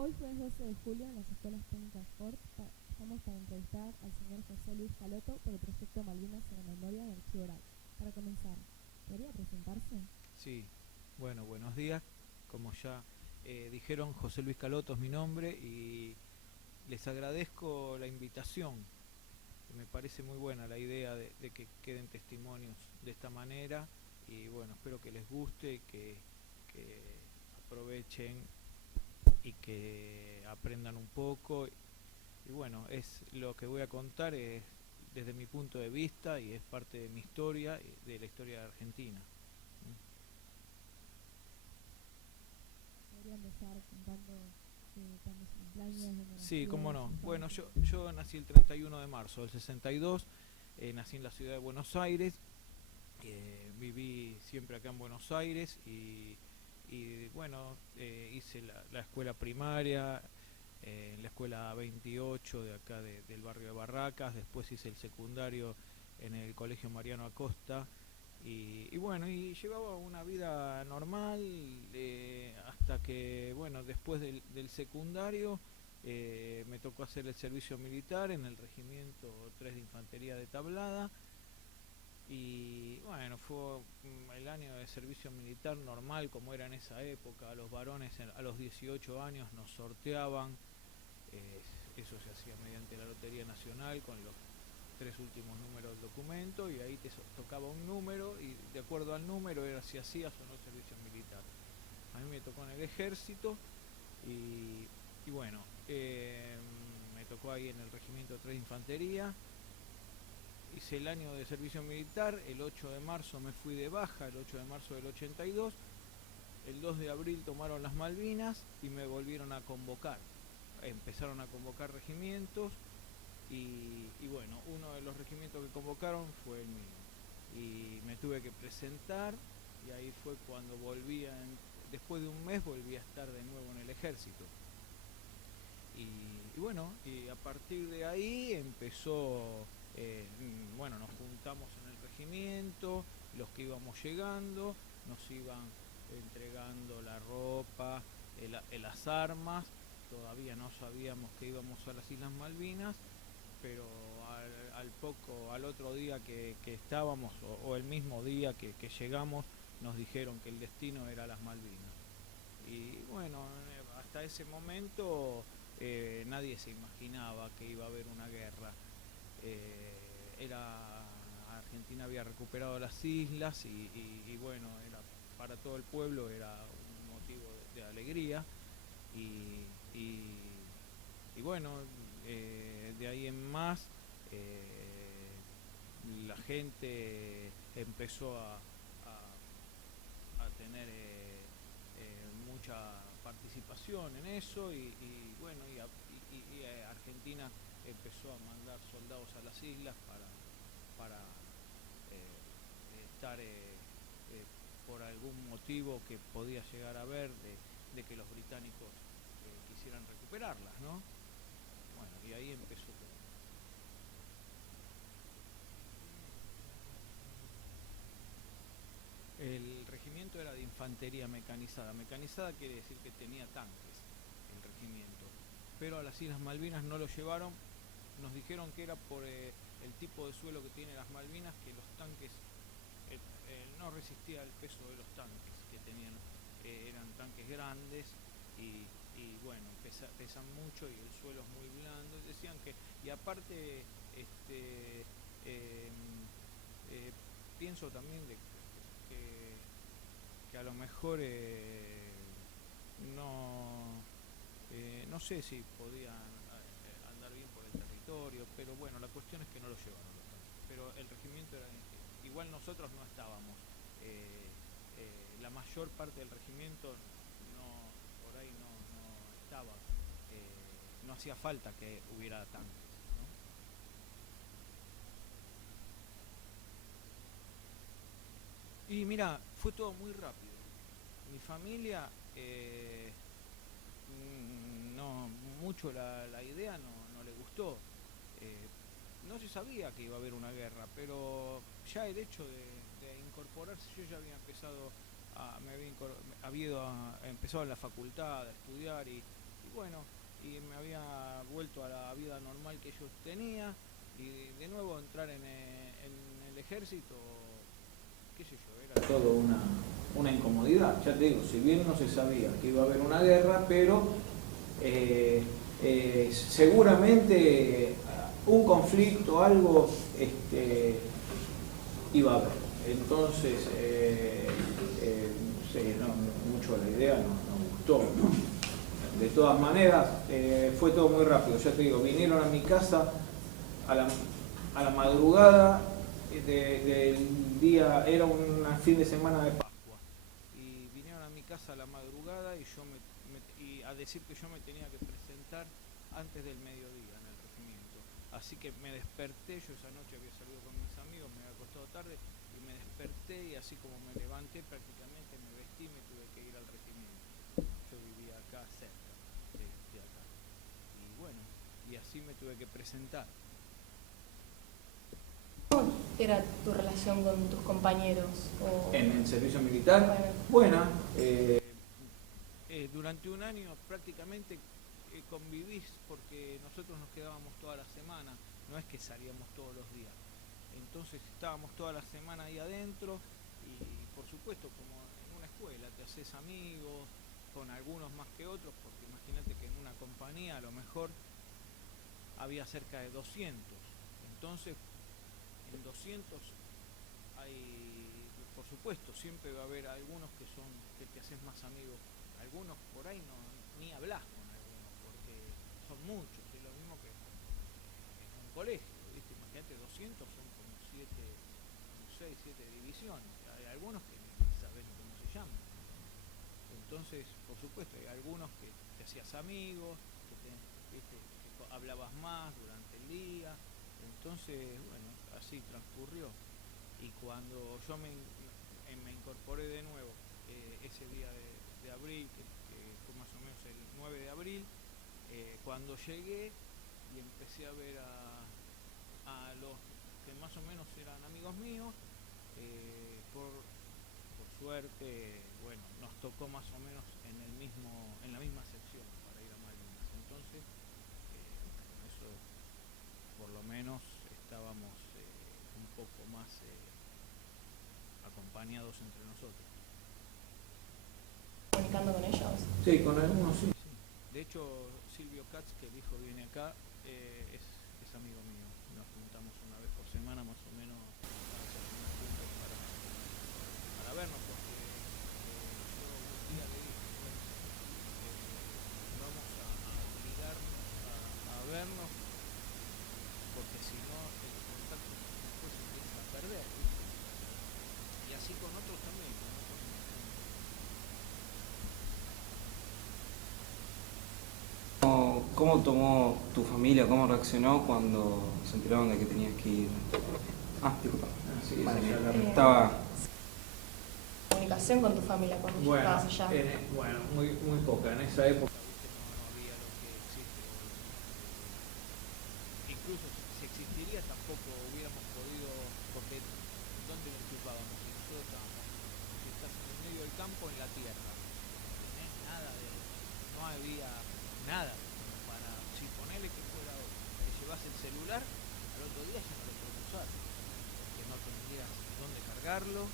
Hoy jueves 12 de julio en las escuelas técnicas Ford estamos para entrevistar al señor José Luis Caloto por el proyecto Malvinas en la memoria y archivo oral. Para comenzar, ¿podría presentarse? Sí, bueno, buenos días. Como ya dijeron, José Luis Caloto es mi nombre y les agradezco la invitación. Me parece muy buena la idea de que queden testimonios de esta manera y bueno, espero que les guste y que aprovechen y que aprendan un poco. Y bueno, es lo que voy a contar es desde mi punto de vista y es parte de mi historia y de la historia de Argentina. ¿Podría empezar contando cuándo es su cumpleaños, dónde Sí, cómo nació, su no. Bueno, infancia? yo nací el 31 de marzo del 62, nací en la ciudad de Buenos Aires, viví siempre acá en Buenos Aires y bueno, hice la escuela primaria en la escuela 28 de acá del barrio de Barracas, después hice el secundario en el colegio Mariano Acosta y bueno, y llevaba una vida normal hasta que, bueno, después del secundario me tocó hacer el servicio militar en el regimiento 3 de Infantería de Tablada y bueno, fue el año de servicio militar normal como era en esa época. Los varones a los 18 años nos sorteaban, eh, eso se hacía mediante la Lotería Nacional con los tres últimos números del documento y ahí te tocaba un número y de acuerdo al número era si hacías o no servicio militar. A mí me tocó en el ejército y bueno, me tocó ahí en el regimiento 3 de Infantería. Hice el año de servicio militar, el 8 de marzo me fui de baja, el 8 de marzo del 82, el 2 de abril tomaron las Malvinas y me volvieron a convocar. Empezaron a convocar regimientos y bueno, uno de los regimientos que convocaron fue el mío. Y me tuve que presentar y ahí fue cuando después de un mes volví a estar de nuevo en el ejército. Y bueno, y a partir de ahí empezó, bueno, nos juntamos en el regimiento, los que íbamos llegando, nos iban entregando la ropa, las armas, todavía no sabíamos que íbamos a las Islas Malvinas, pero al otro día que estábamos, o el mismo día que llegamos, nos dijeron que el destino era las Malvinas. Y bueno, hasta ese momento nadie se imaginaba que iba a haber una guerra. Argentina había recuperado las islas y bueno, para todo el pueblo era un motivo de alegría y, y, y bueno, de ahí en más la gente empezó a tener mucha participación en eso y bueno, Argentina empezó a mandar soldados a las islas para estar por algún motivo que podía llegar a haber de que los británicos quisieran recuperarlas, ¿no? Bueno, y ahí empezó todo. El regimiento era de infantería mecanizada. Mecanizada quiere decir que tenía tanques el regimiento. Pero a las Islas Malvinas no lo llevaron. Nos dijeron que era por el tipo de suelo que tiene las Malvinas, que los tanques no resistía el peso de los tanques que tenían. Eran tanques grandes y bueno, pesan mucho y el suelo es muy blando. Decían que, y aparte, eh, eh, pienso también que a lo mejor no, no sé si podían andar bien por el territorio, pero bueno, la cuestión es que no lo llevaron los tanques. Pero el regimiento era, igual nosotros no estábamos, la mayor parte del regimiento no, por ahí no estaba, no hacía falta que hubiera tanques, ¿no? Y mira, fue todo muy rápido. Mi familia no mucho la idea no le gustó. Eh, no se sabía que iba a haber una guerra, pero ya el hecho de incorporarse, yo ya había empezado me había empezado en la facultad a estudiar y bueno, y me había vuelto a la vida normal que yo tenía, y de nuevo entrar en el ejército, qué sé yo, era todo una incomodidad. Ya te digo, si bien no se sabía que iba a haber una guerra, pero seguramente un conflicto, algo, iba a haber. Entonces, sí, no, mucho la idea no gustó, ¿no? De todas maneras, fue todo muy rápido. Ya te digo, vinieron a mi casa a la madrugada del día, era un fin de semana de Pascua, y vinieron a mi casa a la madrugada y y a decir que yo me tenía que presentar antes del mediodía en el regimiento. Así que me desperté, yo esa noche había salido con mis amigos, me había acostado tarde, y me desperté, y así como me levanté prácticamente me vestí y me tuve que ir al regimiento. Yo vivía acá cerca de acá. Y bueno, y así me tuve que presentar. ¿Cómo era tu relación con tus compañeros? En el servicio militar, buena. Durante un año prácticamente convivís, porque nosotros nos quedábamos toda la semana, no es que salíamos todos los días. Entonces estábamos toda la semana ahí adentro, y por supuesto, como en una escuela, te haces amigos, con algunos más que otros, porque imagínate que en una compañía a lo mejor había cerca de 200. Entonces, en 200 hay, por supuesto, siempre va a haber algunos que te haces más amigos. Algunos por ahí ni hablas con algunos, porque son muchos. Es lo mismo que en un colegio, ¿viste? Imagínate, 200 son como 6, 7 divisiones. Hay algunos que ni sabes cómo se llaman. Entonces, por supuesto, hay algunos que te hacías amigos, ¿viste? Que hablabas más durante el día. Entonces, bueno, así transcurrió. Y cuando yo me incorporé de nuevo, ese día de abril, que fue más o menos el 9 de abril, cuando llegué y empecé a ver a los que más o menos eran amigos míos, por suerte, bueno, nos tocó más o menos en la misma sección para ir a Malvinas. Entonces, eso, por lo menos estábamos un poco más acompañados entre nosotros. ¿Comunicando con ellos? Sí, con algunos sí. De hecho, Silvio Katz, que el hijo viene acá, es amigo mío. Nos juntamos una vez por semana más o menos para hacer unas juntas para vernos, porque yo un día le dije, bueno, vamos a obligarnos a vernos, porque si no el contacto después se empieza a perder, ¿viste? Y así con otros también, con otros nos juntos. ¿Cómo tomó tu familia, cómo reaccionó cuando se enteraron de que tenías que ir? Disculpa. Sí, Vale, sí, estaba... ¿Comunicación con tu familia cuando bueno, estabas allá? bueno, muy poca. En esa época, ¿viste? No había lo que existe hoy. Incluso si existiría tampoco hubiéramos podido, porque ¿dónde nos ocupábamos? Si nosotros estábamos, si estás en el medio del campo, en la tierra, no tenés nada no había nada para, si ponele que fuera hoy, te llevas el celular, al otro día ya no lo podés usar, porque no tendrías dónde cargarlo,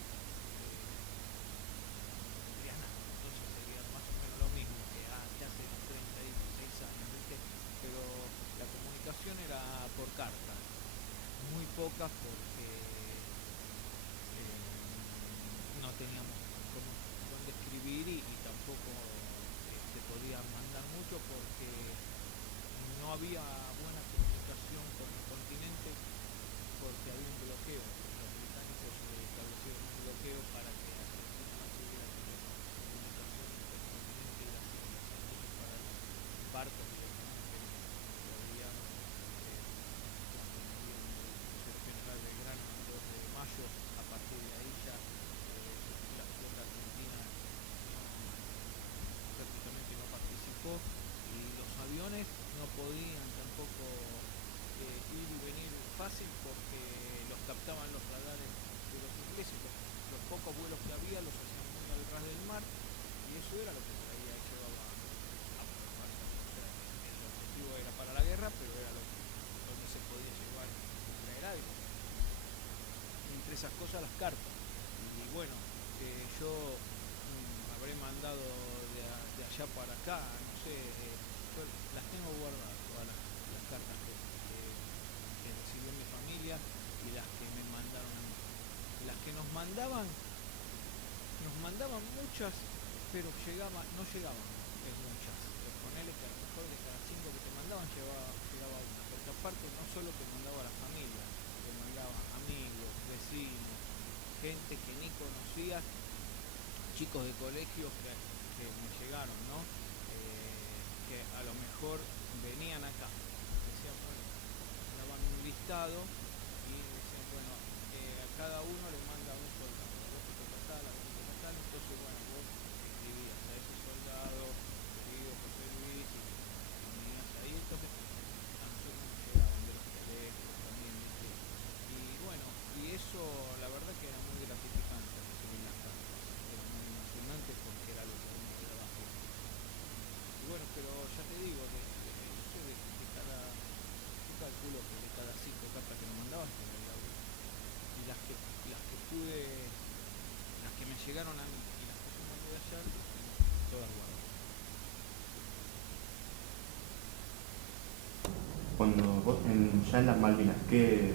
nada. Entonces sería más o menos lo mismo que hace 36 años, ¿viste? Pero la comunicación era por carta, muy poca, porque no teníamos dónde escribir, y tampoco se podía mandar mucho, porque no había buena comunicación con el continente, porque había un bloqueo. Los británicos establecieron un bloqueo para que Argentina no pudiera tener comunicación entre el continente y las islas. Entonces, para los barcos directamente no podían, cuando murió el crucero general Belgrano el 2 de mayo, a partir de ahí ya la flota argentina prácticamente no participó, y los aviones no podían tampoco ir y venir fácil, porque los captaban los radares de los ingleses. Los pocos vuelos que había los hacían muy al ras del mar, y eso era lo que traía, llevaba a las cartas. Y bueno, yo habré mandado de allá para acá, no sé, yo las tengo guardadas, todas las cartas que recibió mi familia y las que me mandaron a mí. Las que nos mandaban muchas, pero no llegaban muchas. Ponele que a lo mejor de cada 5 que te mandaban llegaba una, porque aparte no solo te mandaba la familia, te mandaba amigos, vecinos, gente que ni conocía, chicos de colegio que me llegaron, ¿no? Que a lo mejor venían acá, decían, bueno, daban un listado y decían, bueno, a cada uno le manda un soldado, a vos te toca tal, a vos te toca tal, entonces bueno, vos escribías a ese soldado, querido José Luis, y ponías ahí, entonces a nosotros nos llegaban de los teléfonos también, ¿viste? Y bueno, y eso la verdad que era muy gratificante recibir las cartas, era muy emocionante porque era lo que a uno le daba fuerza. Y bueno, pero ya te digo, no sé, de cada, yo calculo que de cada 5 cartas que nos mandaban, era la última. Y las que me llegaron a mí y las que yo mandé ayer, todas guardadas. Cuando vos, ya en las Malvinas, ¿qué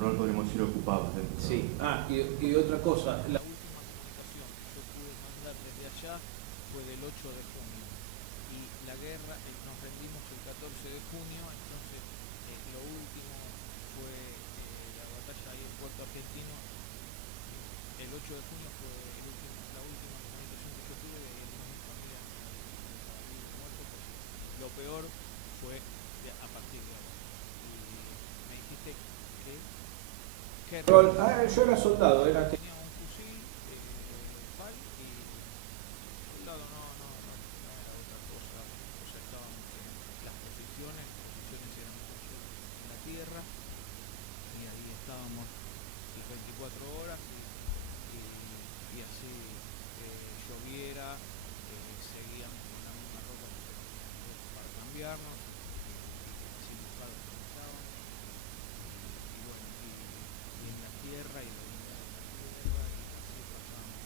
rol podríamos decir ocupabas dentro? Sí, y otra cosa, la última comunicación que yo pude mandar desde allá fue del 8 de junio. Y la guerra, nos rendimos el 14 de junio, entonces lo último fue la batalla ahí en Puerto Argentino. El 8 de junio fue la última comunicación que yo tuve de ahí algunos de mi familia estaba vivo o muerto, porque lo peor fue a partir de ahora. Y me dijiste que ¿qué rol? Yo era soldado, tenía un fusil, PAL y soldado no era otra cosa. O sea, estábamos en las posiciones eran en la tierra y ahí estábamos las 24 horas y así lloviera, seguíamos con la misma ropa para cambiarnos y así mojados como estábamos. Y bueno, y en la tierra y la vida en la tierra y así pasamos.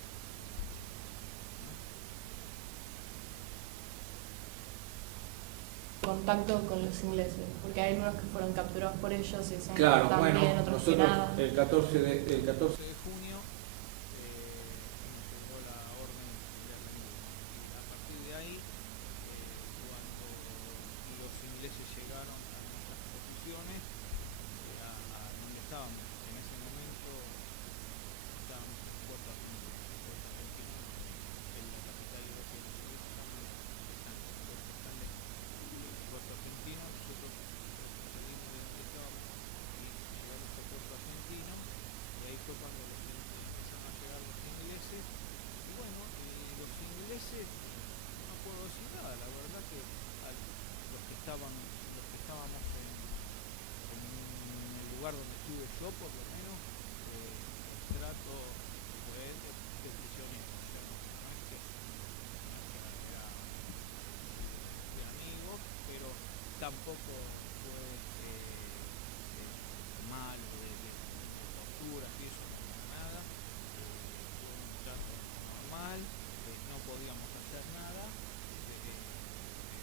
Contacto con los ingleses, porque hay algunos que fueron capturados por ellos y decían Claro, que estaban bueno, bien, otros que nosotros nada. el 14 de junio nos llegó la orden de rendirnos y a partir de ahí, cuando los ingleses llegaron a nuestras posiciones, a donde estábamos en ese momento, estábamos en Puerto Argentino, en la capital de los ingleses, están lejos. Puerto Argentino, nosotros salimos de donde estábamos y llegamos a Puerto Argentino y ahí fue cuando empezaron a llegar los ingleses y bueno, los ingleses no puedo decir nada, la verdad que los que estábamos en el lugar donde estuve yo por lo menos, el trato fue de prisioneros, o sea, no es que era de amigos, pero tampoco fue malo de torturas y eso, no, nada. Fue un trato normal, no podíamos hacer nada,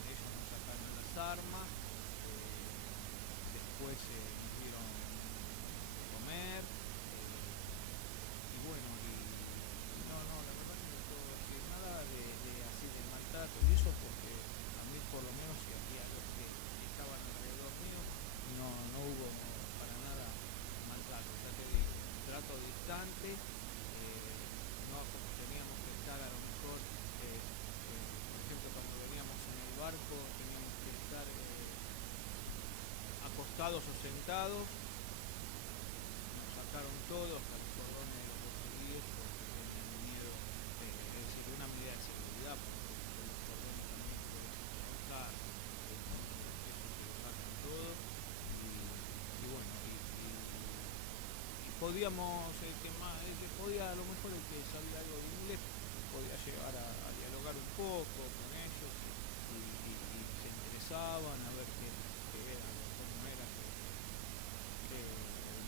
ellos nos sacaron las armas, después nos dieron de comer, y bueno, no, la verdad que no puedo decir nada de así de maltrato y eso, porque a mí por lo menos y a los que estaban alrededor mío no hubo para nada maltrato, ya te digo, trato distante, no como teníamos que estar a lo mejor, por ejemplo cuando veníamos en el barco teníamos que estar acostados o sentados, nos sacaron todos hasta los cordones de los botellíes porque tenían miedo, es decir, una medida de seguridad, porque los cordones también pueden cortar, entonces eso se lo sacan todo y bueno, y podíamos, el que podía, a lo mejor el que sabía algo de inglés, podía llegar a dialogar un poco con ellos y se interesaban a ver qué era, cómo era que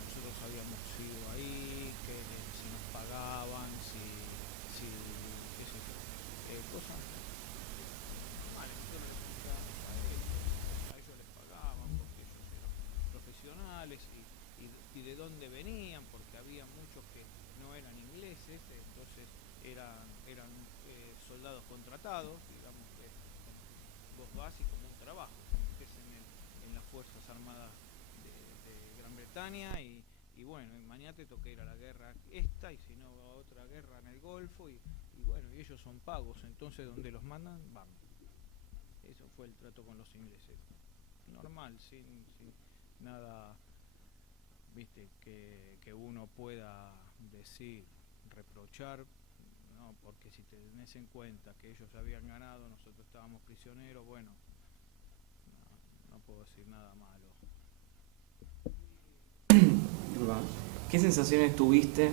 nosotros habíamos ido ahí, qué pagaban, si qué sé yo, cosas normales. Nosotros les preguntábamos a ellos les pagaban porque ellos eran profesionales y de dónde venían, porque había muchos que no eran ingleses, entonces eran soldados contratados, digamos que vos vas y como un trabajo, como que es en las Fuerzas Armadas de Gran Bretaña y bueno, y mañana te toca ir a la guerra esta y si no a otra guerra en el Golfo y bueno, y ellos son pagos, entonces donde los mandan, van. Eso fue el trato con los ingleses. Normal, sin nada, viste, que uno pueda decir, reprochar, no, porque si tenés en cuenta que ellos habían ganado, nosotros estábamos prisioneros, bueno, no puedo decir nada malo. ¿Qué sensaciones tuviste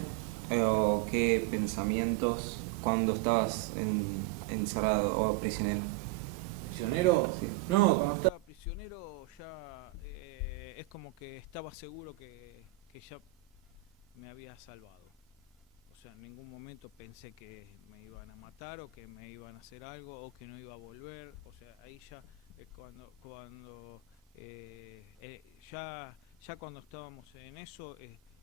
o qué pensamientos cuando estabas encerrado o prisionero? ¿Prisionero? Sí. No, cuando estaba prisionero ya es como que estaba seguro que ya me había salvado. O sea, en ningún momento pensé que me iban a matar o que me iban a hacer algo o que no iba a volver. O sea, ahí ya es cuando ya cuando estábamos en eso,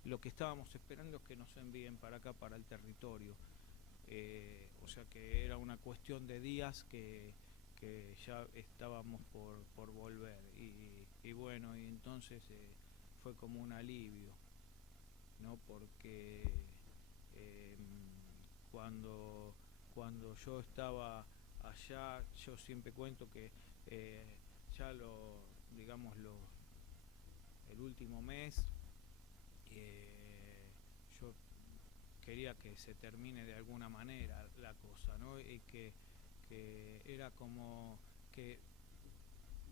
lo que estábamos esperando es que nos envíen para acá, para el territorio. O sea que era una cuestión de días que ya estábamos por volver y bueno, y entonces fue como un alivio, ¿no? Porque cuando yo estaba allá, yo siempre cuento que ya el último mes yo quería que se termine de alguna manera la cosa, ¿no? Y que era como que,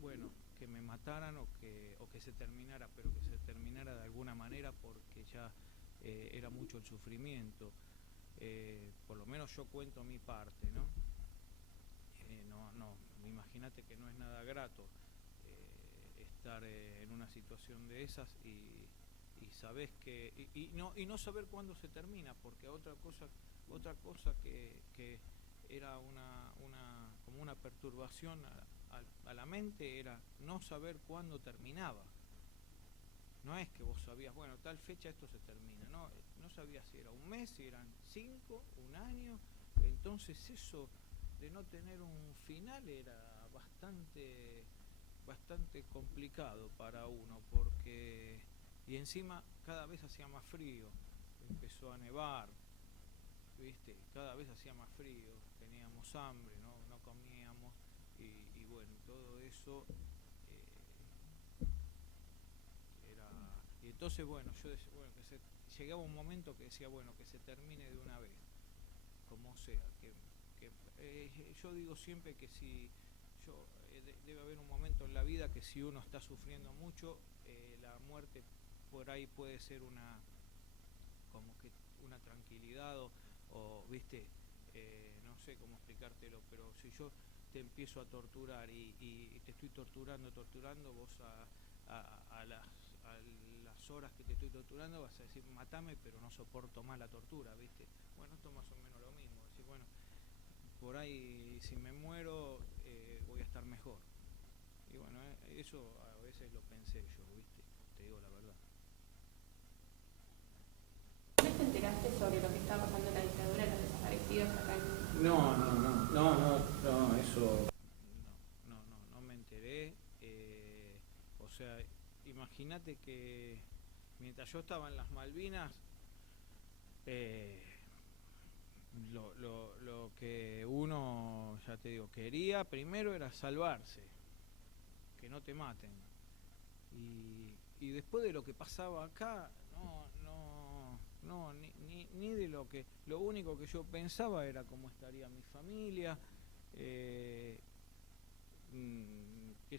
bueno, que me mataran o que se terminara, pero que se terminara de alguna manera porque ya era mucho el sufrimiento. Por lo menos yo cuento mi parte, ¿no? Imagínate que no es nada grato estar en una situación de esas y sabés que y no saber cuándo se termina, porque otra cosa que era como una perturbación a la mente era no saber cuándo terminaba. No es que vos sabías, bueno, tal fecha esto se termina, no sabías si era un mes, si eran 5, un año. Entonces eso de no tener un final era bastante complicado para uno, porque y encima cada vez hacía más frío, empezó a nevar, viste, cada vez hacía más frío, teníamos hambre, no comíamos y bueno, todo eso era. Y entonces bueno, yo decía, bueno, llegaba un momento que decía, bueno, que se termine de una vez, como sea, yo digo siempre que si debe haber un momento en la vida que si uno está sufriendo mucho, la muerte por ahí puede ser como que una tranquilidad o viste, no sé cómo explicártelo, pero si yo te empiezo a torturar y te estoy torturando, vos a las horas que te estoy torturando vas a decir matame, pero no soporto más la tortura, viste. Bueno, esto más o menos lo mismo, decir, bueno, por ahí si me muero voy a estar mejor. Y bueno, eso a veces lo pensé yo, viste, te digo la verdad. ¿No te enteraste sobre lo que estaba pasando en la dictadura de los desaparecidos acá en...? No, eso no me enteré. O sea, imagínate que mientras yo estaba en las Malvinas, lo que uno, ya te digo, quería primero era salvarse, que no te maten. Y después de lo que pasaba acá, ni de lo único que yo pensaba era cómo estaría mi familia, qué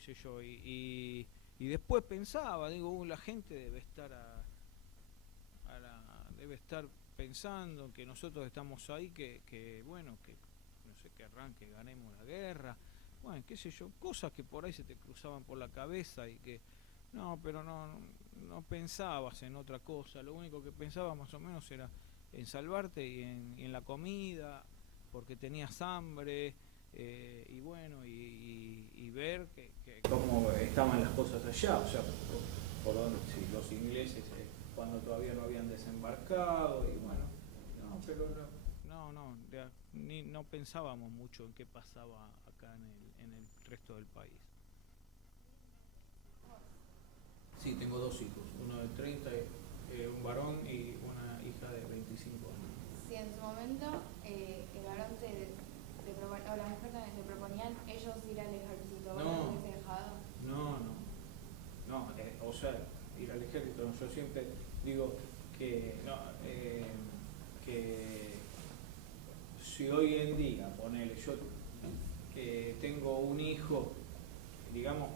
sé yo, y después pensaba, digo, la gente debe estar debe estar pensando que nosotros estamos ahí, que bueno, que no sé, que arranque, ganemos la guerra, bueno, qué sé yo, cosas que por ahí se te cruzaban por la cabeza y que no, pero no pensabas en otra cosa, lo único que pensaba más o menos era salvarte y en la comida, porque tenías hambre, y bueno, y ver cómo estaban las cosas allá, o sea, por donde, si los ingleses cuando todavía no habían desembarcado, y bueno, no, pero no pensábamos mucho en qué pasaba acá en el resto del país. Sí, tengo 2 hijos, uno de 30, un varón, y una hija de 25 años. Si en su momento el varón o las mujeres te proponían ellos ir al ejército, ¿vos No. lo hubiese dejado? No, o sea, ir al ejército, no, yo siempre digo que, que si hoy en día, ponele, yo tengo un hijo, digamos,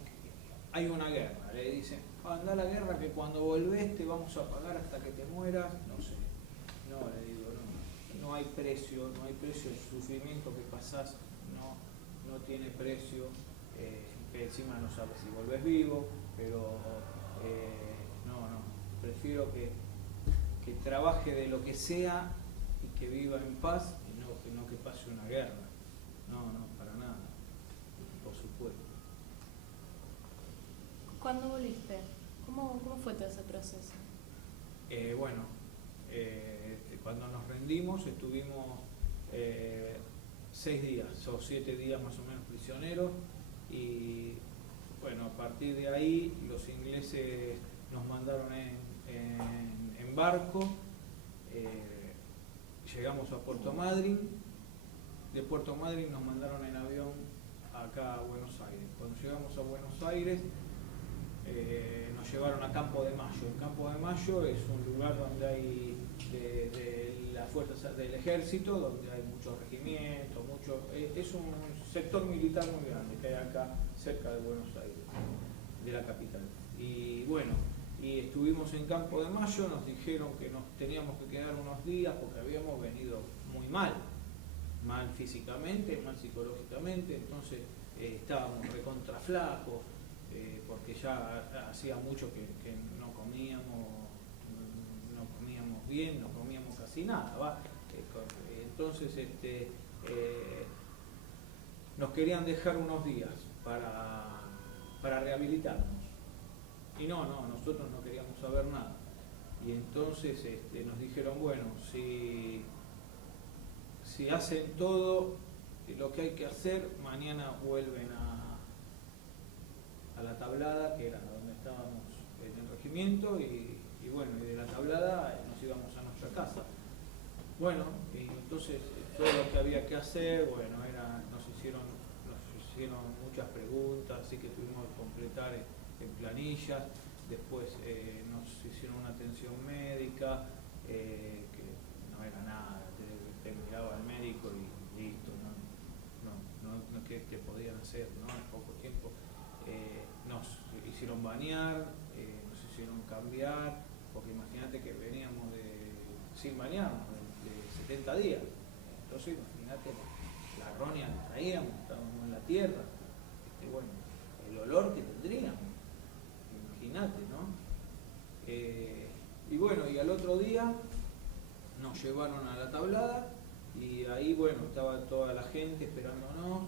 hay una guerra, le dicen, anda a la guerra que cuando volvés te vamos a pagar hasta que te mueras, no sé, no, le digo, no hay precio, el sufrimiento que pasás no tiene precio, que encima no sabes si volvés vivo, pero prefiero que trabaje de lo que sea y que viva en paz y no que pase una guerra, no, para nada, por supuesto. ¿Cuándo volviste? ¿Cómo fue todo ese proceso? Cuando nos rendimos estuvimos 6 días o 7 días más o menos prisioneros, y bueno, a partir de ahí los ingleses nos mandaron en barco, llegamos a Puerto Madryn, de Puerto Madryn nos mandaron en avión acá a Buenos Aires. Cuando llegamos a Buenos Aires nos llevaron a Campo de Mayo. El Campo de Mayo es un lugar donde hay de las fuerzas del ejército, donde hay muchos regimientos, es un sector militar muy grande que hay acá cerca de Buenos Aires, de la capital. Y bueno, y estuvimos en Campo de Mayo, nos dijeron que nos teníamos que quedar unos días porque habíamos venido muy mal físicamente, mal psicológicamente, entonces estábamos recontra flacos, porque ya hacía mucho que no comíamos bien, no comíamos casi nada, ¿va? Entonces nos querían dejar unos días para rehabilitarnos, y nosotros no queríamos saber nada, y entonces nos dijeron, bueno, si hacen todo lo que hay que hacer, mañana vuelven a la Tablada, que era donde estábamos en el regimiento, y de la Tablada nos íbamos a nuestra casa. Bueno, y entonces todo lo que había que hacer, nos hicieron muchas preguntas, así que tuvimos que completar en planillas, después nos hicieron una atención médica, que no era nada, te miraba al médico y listo, no que podían hacer, ¿no? En poco tiempo. Nos hicieron bañar, nos hicieron cambiar, porque imagínate que veníamos sin bañarnos de 70 días, entonces imagínate la roña que traíamos, estábamos en la tierra, el olor que tendríamos, imagínate, ¿no? Y al otro día nos llevaron a la Tablada, y ahí estaba toda la gente esperándonos,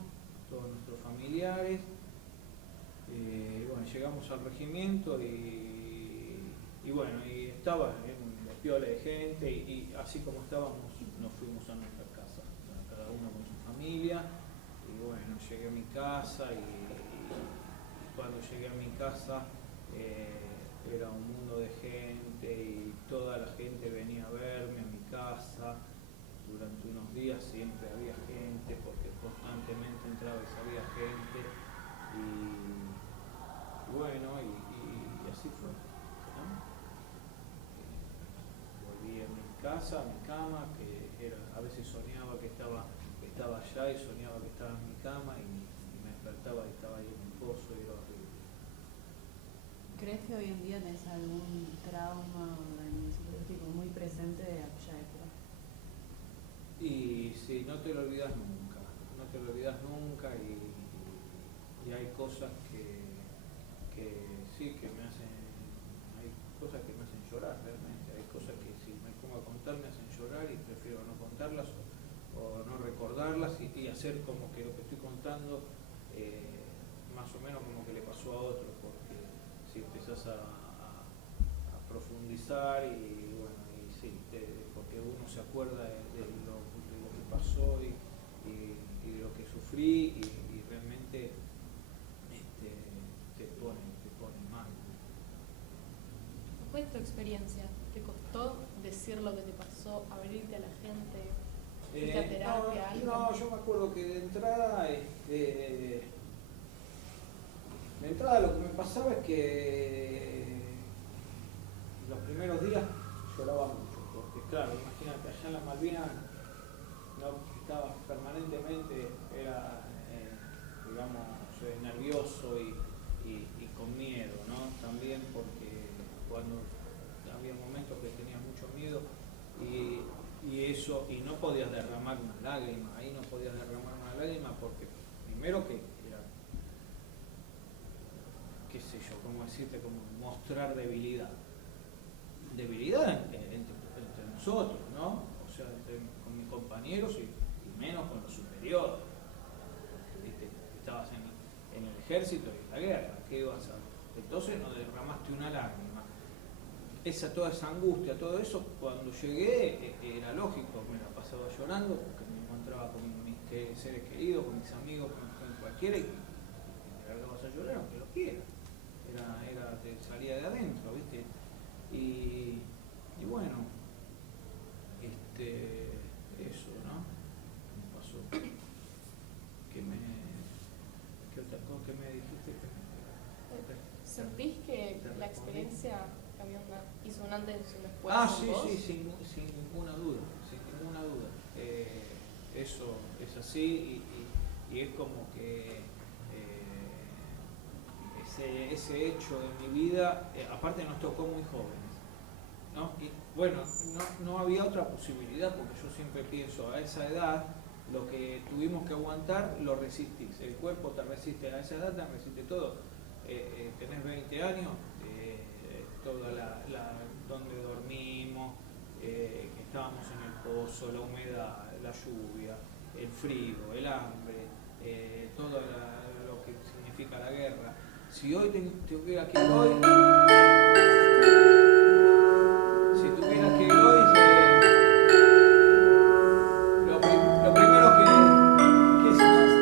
todos nuestros familiares. Llegamos al regimiento y estaba un piola de gente, y así como estábamos nos fuimos a nuestra casa, cada uno con su familia, y llegué a mi casa, y cuando llegué a mi casa era un mundo de gente, y toda la gente venía a verme a mi casa. Durante unos días siempre había gente, porque constantemente entraba y salía gente, y así fue, ¿no? Volví a mi casa, a mi cama, a veces soñaba que estaba allá, y soñaba que estaba en mi cama, y me despertaba y estaba ahí en un pozo, y era horrible. ¿Crees que hoy en día tenés algún trauma o daño psicológico muy presente de aquella época? Y sí, no te lo olvidas nunca, y hay cosas que sí, hay cosas que me hacen llorar realmente, hay cosas que si me pongo a contar me hacen llorar y prefiero no contarlas o no recordarlas y hacer como que lo que estoy contando más o menos como que le pasó a otro, porque si empezás a profundizar y bueno, y sí, porque uno se acuerda de lo que pasó y de lo que sufrí y realmente te pone mal. ¿Cuál fue tu experiencia? ¿Te costó decir lo que te pasó, abrirte a la gente, irte a terapia, algo? No, yo me acuerdo que de entrada lo que me pasaba es que los primeros días lloraba mucho, porque claro, imagínate, allá en las Malvinas no estaba permanentemente, era digamos, nervioso y con miedo, ¿no? También porque cuando había momentos que tenía mucho miedo y eso, y no podías derramar una lágrima, ahí no podías derramar una lágrima porque primero que era, qué sé yo, cómo decirte, como mostrar debilidad entre nosotros, ¿no? O sea, con mis compañeros y menos con los superiores. ¿Viste? Estabas en el ejército y en la guerra, ¿qué ibas a...? Entonces no derramaste una lágrima. Toda esa angustia, todo eso, cuando llegué era lógico, me la pasaba llorando porque me encontraba con mis seres queridos, con mis amigos, con cualquiera y te largabas a llorar aunque lo quieras. Te salía de adentro, ¿viste? Y bueno, eso, ¿no? Me pasó. ¿Qué otra cosa que me dijiste? ¿Sentís que la experiencia hizo un antes y un después en vos? Sí, sin ninguna duda, eso es así y es como que ese hecho de mi vida, aparte nos tocó muy jóvenes, ¿no? Y bueno, no había otra posibilidad, porque yo siempre pienso, a esa edad, lo que tuvimos que aguantar, lo resistís, el cuerpo te resiste, a esa edad te resiste todo, tenés 20 años, donde dormimos, que estábamos en el pozo, la humedad, la lluvia, el frío, el hambre, todo lo que significa la guerra. Si hoy tuviera que ir hoy, lo primero que se pasa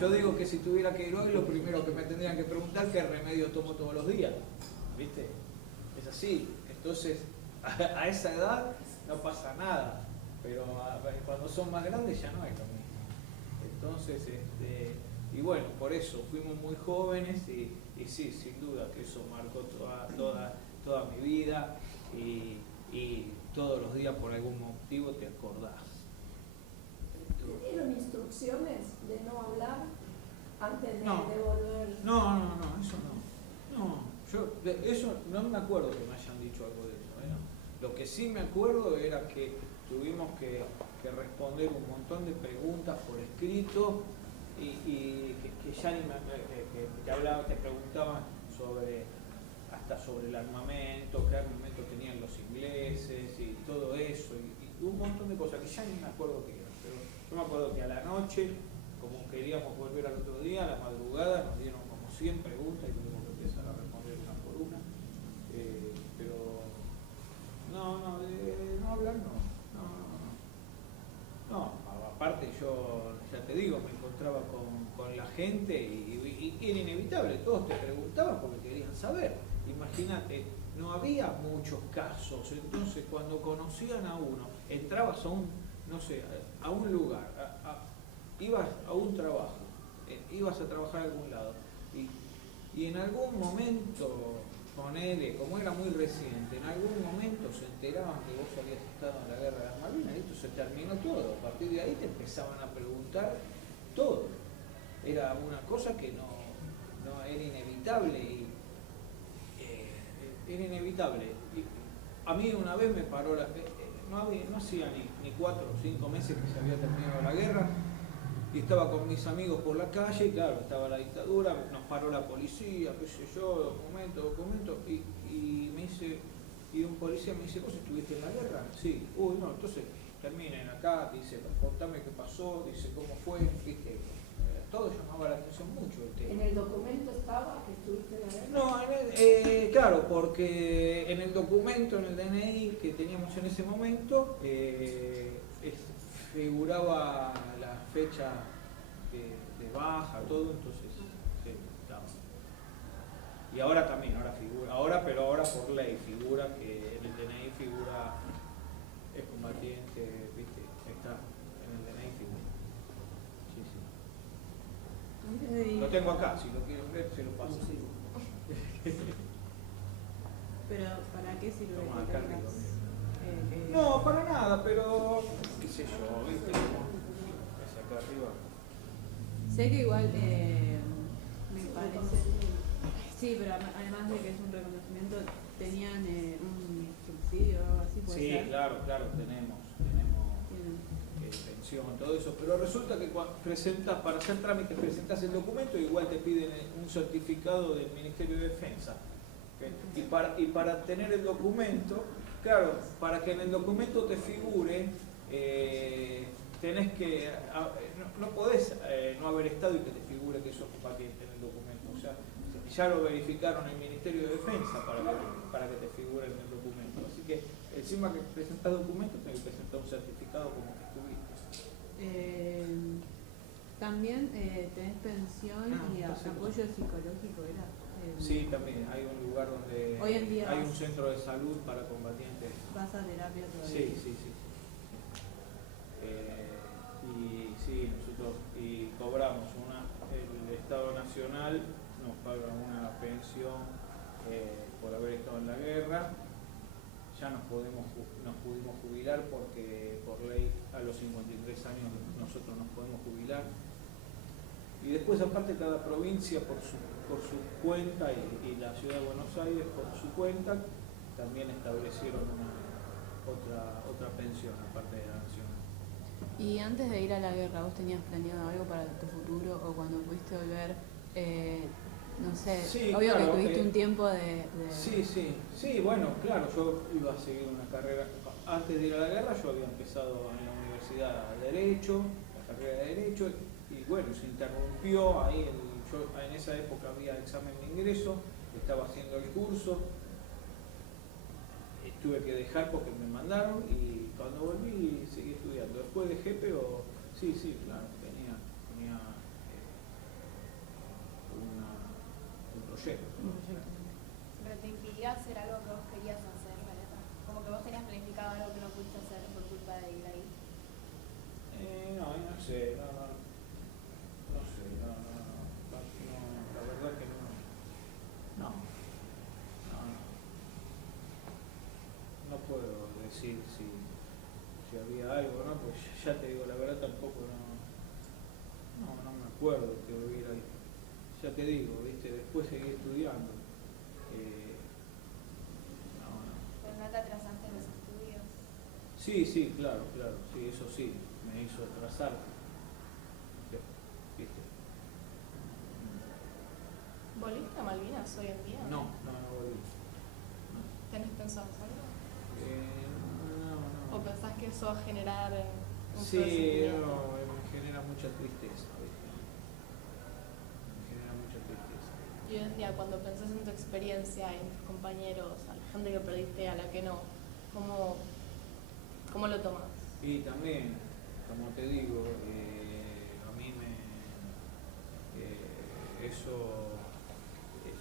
yo digo que si tuviera que ir hoy, lo primero que me tendrían que preguntar qué remedio tomo todos los días, ¿viste? Es así. Entonces, a esa edad no pasa nada, pero cuando son más grandes ya no es lo mismo. Entonces, y bueno, por eso fuimos muy jóvenes y sí, sin duda que eso marcó toda mi vida y todos los días por algún motivo te acordás. ¿Te dieron instrucciones de no hablar antes de No. devolver? No, eso no. No, yo de eso no me acuerdo que me hayan dicho algo de eso. Lo que sí me acuerdo era que tuvimos que responder un montón de preguntas por escrito y que ya ni te preguntaban hasta sobre el armamento, qué armamento tenían los ingleses y todo eso y un montón de cosas que ya ni me acuerdo qué eran. Pero yo me acuerdo que a la noche, como queríamos volver al otro día, a la madrugada nos dieron como 100 preguntas y tuvimos que empezar a responder una por una. Pero no hablar no, aparte yo ya te digo, me encontraba con la gente y era inevitable, todos te preguntaban porque querían saber. Imagínate, no había muchos casos, entonces cuando conocían a uno, entrabas a un lugar, ibas a un trabajo, ibas a trabajar a algún lado y en algún momento, ponele, como era muy reciente, en algún momento se enteraban que vos habías estado en la guerra de las Malvinas y esto se terminó todo. A partir de ahí te empezaban a preguntar todo. Era una cosa que no era inevitable era inevitable. Y a mí una vez me paró no hacía ni 4 o 5 meses que se había terminado la guerra y estaba con mis amigos por la calle, y claro, estaba la dictadura, nos paró la policía, qué sé yo, documento, y me dice, y un policía me dice, ¿vos estuviste en la guerra? Sí. Uy, no, entonces terminen acá, dice, contame qué pasó, dice, cómo fue, viste. Todo llamaba la atención mucho el tema. ¿En el documento estaba que estuviste en la guerra? No, claro, porque en el documento, en el DNI que teníamos en ese momento, figuraba la fecha de baja, todo, entonces sí, estaba. Y ahora también, ahora figura, pero ahora por ley figura que en el DNI figura es combatiente, viste, está, en el DNI figura. Sí, sí. Lo tengo acá, si lo quieren ver, se lo paso. Pero ¿para qué sirve Toma, que acá tengas, No, para nada, pero qué sé yo, viste, es acá arriba. Sé que igual me parece... Sí, pero además de que es un reconocimiento, tenían un subsidio o algo así, ¿puede ser? Sí, claro, tenemos pensión, todo eso, pero resulta que cuando presentas, para hacer trámites, presentas el documento y igual te piden un certificado del Ministerio de Defensa. ¿Okay? Y para tener el documento, claro, para que en el documento te figure, tenés que, no podés no haber estado y que te figure que sos combatiente en el documento. O sea, ya lo verificaron en el Ministerio de Defensa para que te figure en el documento. Así que encima que presentás documentos, tenés que presentar un certificado como que estuviste. También tenés pensión y apoyo psicológico, ¿era? Sí, también hay un lugar donde hoy en día hay un centro de salud para combatientes. ¿Vas a terapia todavía? Sí. Y sí, nosotros cobramos el Estado Nacional nos paga una pensión por haber estado en la guerra. Ya nos pudimos jubilar porque por ley a los 53 años nosotros nos podemos jubilar. Y después aparte cada provincia por su cuenta y la ciudad de Buenos Aires por su cuenta también establecieron otra pensión aparte de la nacional. Y antes de ir a la guerra, ¿vos tenías planeado algo para tu futuro o cuando pudiste volver? No sé, sí, obvio claro, que tuviste un tiempo de... Sí, bueno, claro, yo iba a seguir una carrera. Antes de ir a la guerra yo había empezado en la universidad de Derecho, la carrera de Derecho, y bueno, se interrumpió ahí, yo en esa época había examen de ingreso, estaba haciendo el curso, tuve que dejar porque me mandaron y cuando volví seguí estudiando. Después dejé, pero sí, claro, tenía un proyecto. Pero te impidió hacer algo que vos querías hacer, ¿verdad? Como que vos tenías planificado algo que no pudiste hacer por culpa de ir ahí. No sé, la verdad que no. No puedo decir si había algo, ¿no? Pues ya te digo, la verdad tampoco no me acuerdo que hubiera ahí. Ya te digo, ¿viste? Después seguí estudiando. Pero no te atrasaste en los estudios. Sí, claro, sí, eso sí, me hizo atrasar. ¿Viste? ¿Volviste a Malvinas hoy en día? No volví. ¿Tenés pensado hacerlo? No. ¿O pensás que eso va a generar un Sí, sentimiento? me genera mucha tristeza, ¿viste? Me genera mucha tristeza. Y hoy en día, cuando pensás en tu experiencia, en tus compañeros, a la gente que perdiste, a la que no, ¿cómo lo tomas? Y también, como te digo, a mí eso es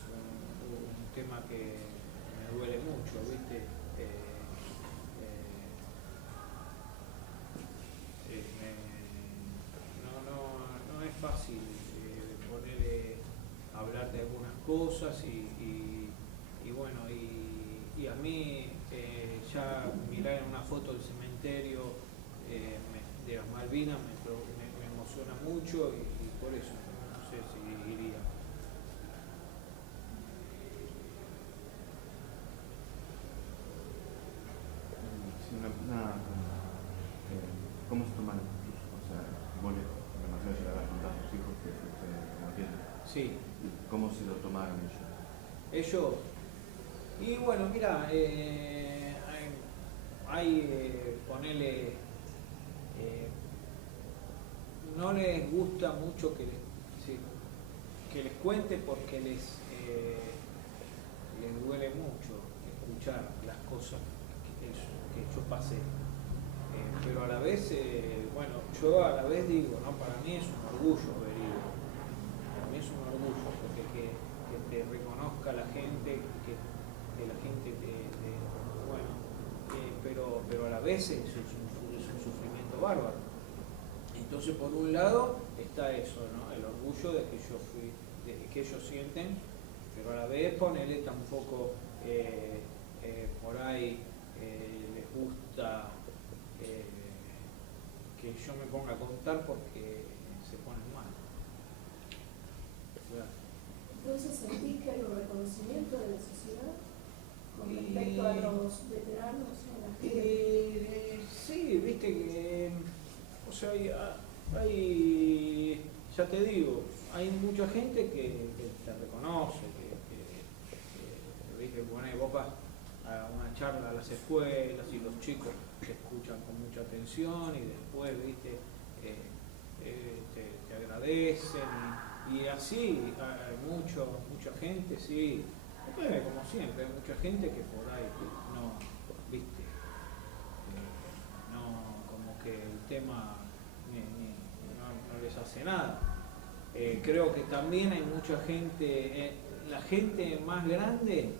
un tema que me duele mucho, ¿viste? No es fácil hablar de algunas cosas y bueno, y a mí ya mirar en una foto del cementerio de las Malvinas me emociona mucho y por eso no sé si iría. ¿Cómo se toman tus, o sea, vos demasiado Sí. ¿Cómo se lo tomaron ellos? Ellos, y bueno, mira, ponele, no les gusta mucho sí, que les cuente porque les duele mucho escuchar las cosas que yo pasé. Pero a la vez, bueno, yo a la vez digo, no, para mí es un orgullo haber ido. Para mí es un orgullo, porque que te reconozca la gente, que la gente bueno, pero a la vez es un sufrimiento bárbaro. Entonces, por un lado está eso, ¿no? El orgullo de que yo fui, de que ellos sienten, pero a la vez ponerle tampoco por ahí les gusta que yo me ponga a contar porque se ponen mal. Entonces, ¿sentís que hay un reconocimiento de la sociedad con respecto a los veteranos o a la gente? Sí, viste que, o sea, hay, ya te digo, hay mucha gente que te reconoce, viste, vos vas a una charla a las escuelas y los chicos te escuchan con mucha atención y después, viste, te agradecen y así hay mucha gente, sí. Después, como siempre, hay mucha gente que por ahí no, viste, no, como que el tema no les hace nada. Creo que también hay mucha gente, la gente más grande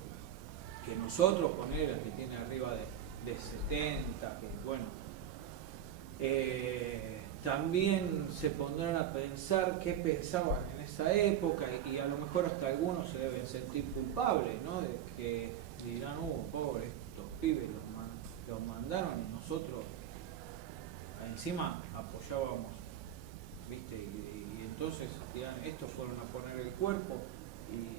que nosotros, poner que tiene arriba de 70, que bueno, también se pondrán a pensar qué pensaban en esa época y a lo mejor hasta algunos se deben sentir culpables, ¿no? De que dirán, pobre, estos pibes los mandaron y nosotros encima apoyábamos, ¿viste? Y entonces dirán, estos fueron a poner el cuerpo y